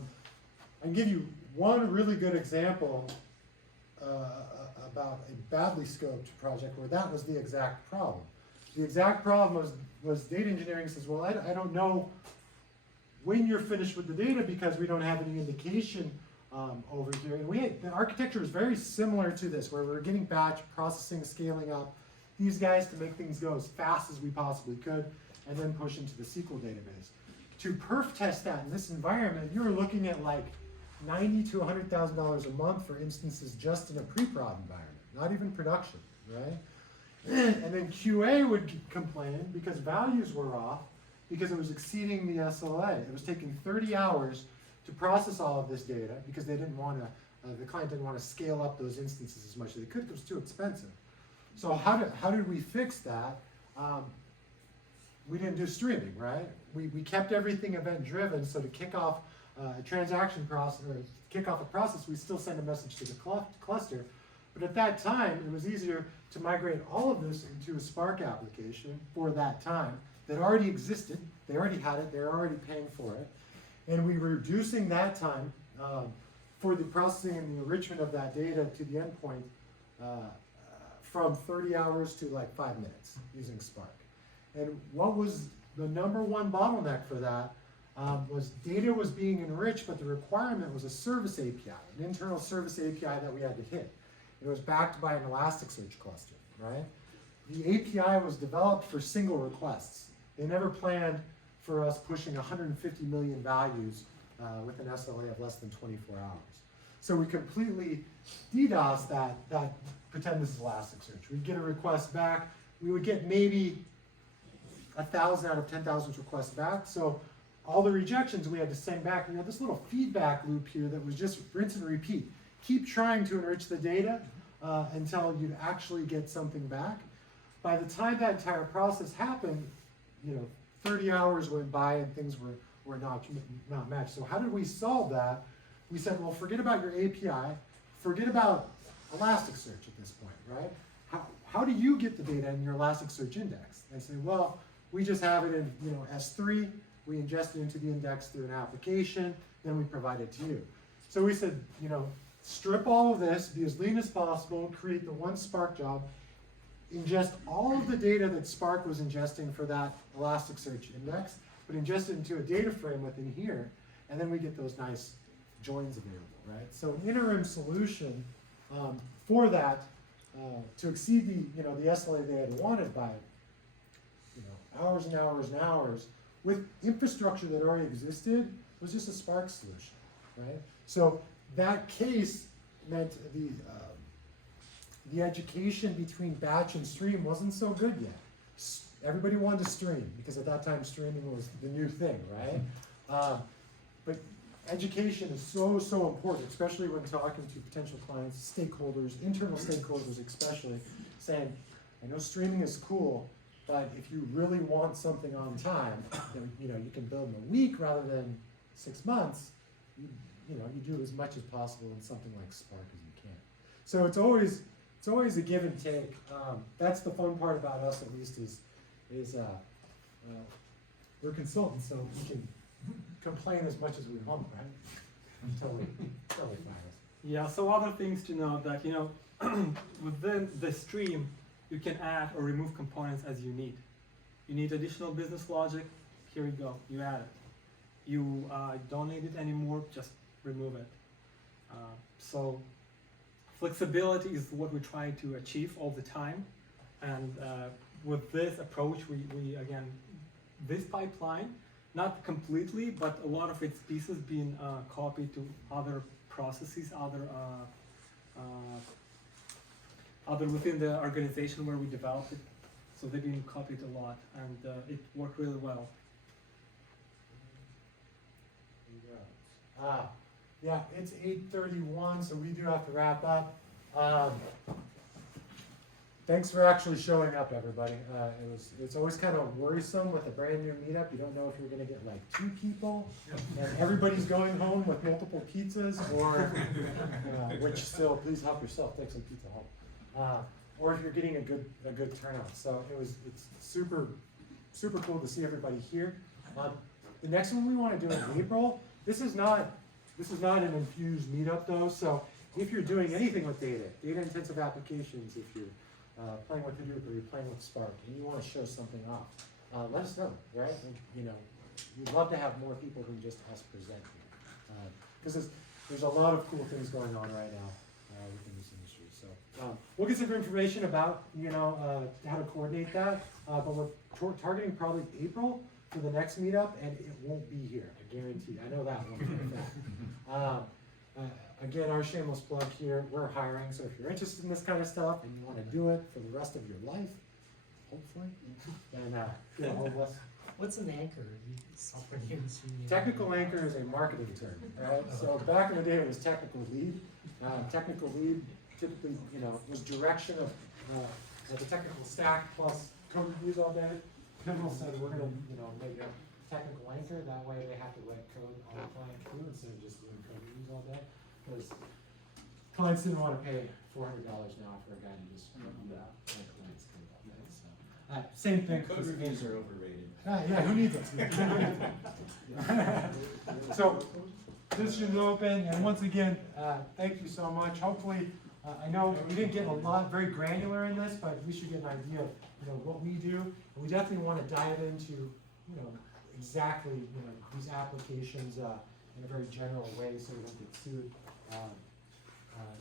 can give you one really good example about a badly scoped project where that was the exact problem. The exact problem was data engineering says, well, I don't know when you're finished with the data because we don't have any indication over here. And the architecture is very similar to this, where we're getting batch processing, scaling up these guys to make things go as fast as we possibly could, and then push into the SQL database. To perf test that in this environment, you're looking at like $90,000 to $100,000 a month for instances just in a pre-prod environment, not even production, right? And then QA would complain because values were off because it was exceeding the SLA. It was taking 30 hours to process all of this data because they didn't want to, the client didn't want to scale up those instances as much as they could because it was too expensive. So how did we fix that? We didn't do streaming, right? We kept everything event driven, so to kick off a transaction process, or kick off a process, we still send a message to the cluster. But at that time, it was easier to migrate all of this into a Spark application for that time that already existed. They already had it, they're already paying for it. And we were reducing that time for the processing and the enrichment of that data to the endpoint from 30 hours to like 5 minutes using Spark. And what was the #1 bottleneck for that was data was being enriched, but the requirement was a service API, an internal service API that we had to hit. It was backed by an Elasticsearch cluster, right? The API was developed for single requests. They never planned for us pushing 150 million values with an SLA of less than 24 hours. So we completely DDoS that pretend this is Elasticsearch. We'd get a request back. We would get maybe 1,000 out of 10,000 requests back. So all the rejections we had to send back. We had this little feedback loop here that was just rinse and repeat. Keep trying to enrich the data until you actually get something back. By the time that entire process happened, 30 hours went by and things were not matched. So how did we solve that? We said, well, forget about your API, forget about Elasticsearch at this point, right? How do you get the data in your Elasticsearch index? They say, well, we just have it in S3, we ingest it into the index through an application, then we provide it to you. So we said, strip all of this, be as lean as possible, create the one Spark job, ingest all of the data that Spark was ingesting for that Elasticsearch index, but ingest it into a data frame within here, and then we get those nice joins available, right? So an interim solution for that to exceed the the SLA they had wanted by hours and hours and hours with infrastructure that already existed was just a Spark solution, right? So that case meant the education between batch and stream wasn't so good yet. Everybody wanted to stream because at that time streaming was the new thing, right? But education is so important, especially when talking to potential clients, stakeholders, internal stakeholders especially, saying, I know streaming is cool, But if you really want something on time, then, you know, you can build in a week rather than 6 months. You know, you do as much as possible in something like Spark as you can. So it's always a give and take. That's the fun part about us, at least, is we're consultants, so we can complain as much as we want, right? Totally fine. Yeah, so other things to note that, you know, within the stream, you can add or remove components as you need. You need additional business logic, here you go, you add it. You don't need it anymore, just remove it. So flexibility is what we try to achieve all the time. And with this approach, we again, this pipeline, not completely, but a lot of its pieces being copied to other processes, other within the organization where we developed it. So they've been copied a lot, and it worked really well. Yeah, it's 8:31, so we do have to wrap up. Thanks for actually showing up, everybody. It's always kind of worrisome with a brand new meetup. You don't know if you're going to get like 2 people, and everybody's going home with multiple pizzas, or which still, please help yourself, take some pizza home. Or if you're getting a good turnout. So it's super cool to see everybody here. The next one we want to do in April. This is not an Enfuse meetup though. So if you're doing anything with data intensive applications, if you're playing with Hadoop or you're playing with Spark, and you want to show something off, let us know, right? And, you know, we'd love to have more people than just us present here, because there's a lot of cool things going on right now within this industry. So we'll get some information about, you know, how to coordinate that, but we're targeting probably April for the next meetup, and it won't be here, I guarantee. I know that one for a fact. Again, our shameless plug here, we're hiring, so if you're interested in this kind of stuff and you want to do it for the rest of your life, hopefully, then get a hold of us. What's an anchor? Software industry. Technical anchor is a marketing term, right? So back in the day, it was technical lead. Technical lead typically, you know, was direction of the technical stack plus code reviews all day. Pivotal said we're going to, you know, make a technical anchor. That way they have to write code all the time through instead of just doing code reviews all day. Because clients didn't want to pay $400 now for a guy to just review that. Clients code all day. So, same thing. Code reviews are overrated. Yeah, who needs it? So this is open, and once again, thank you so much. Hopefully, I know we didn't get a lot very granular in this, but we should get an idea of, you know, what we do. And we definitely want to dive into, you know, exactly, you know, these applications in a very general way, so we don't get sued,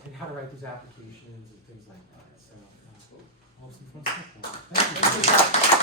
and how to write these applications and things like that. So, awesome fun stuff. Thank you.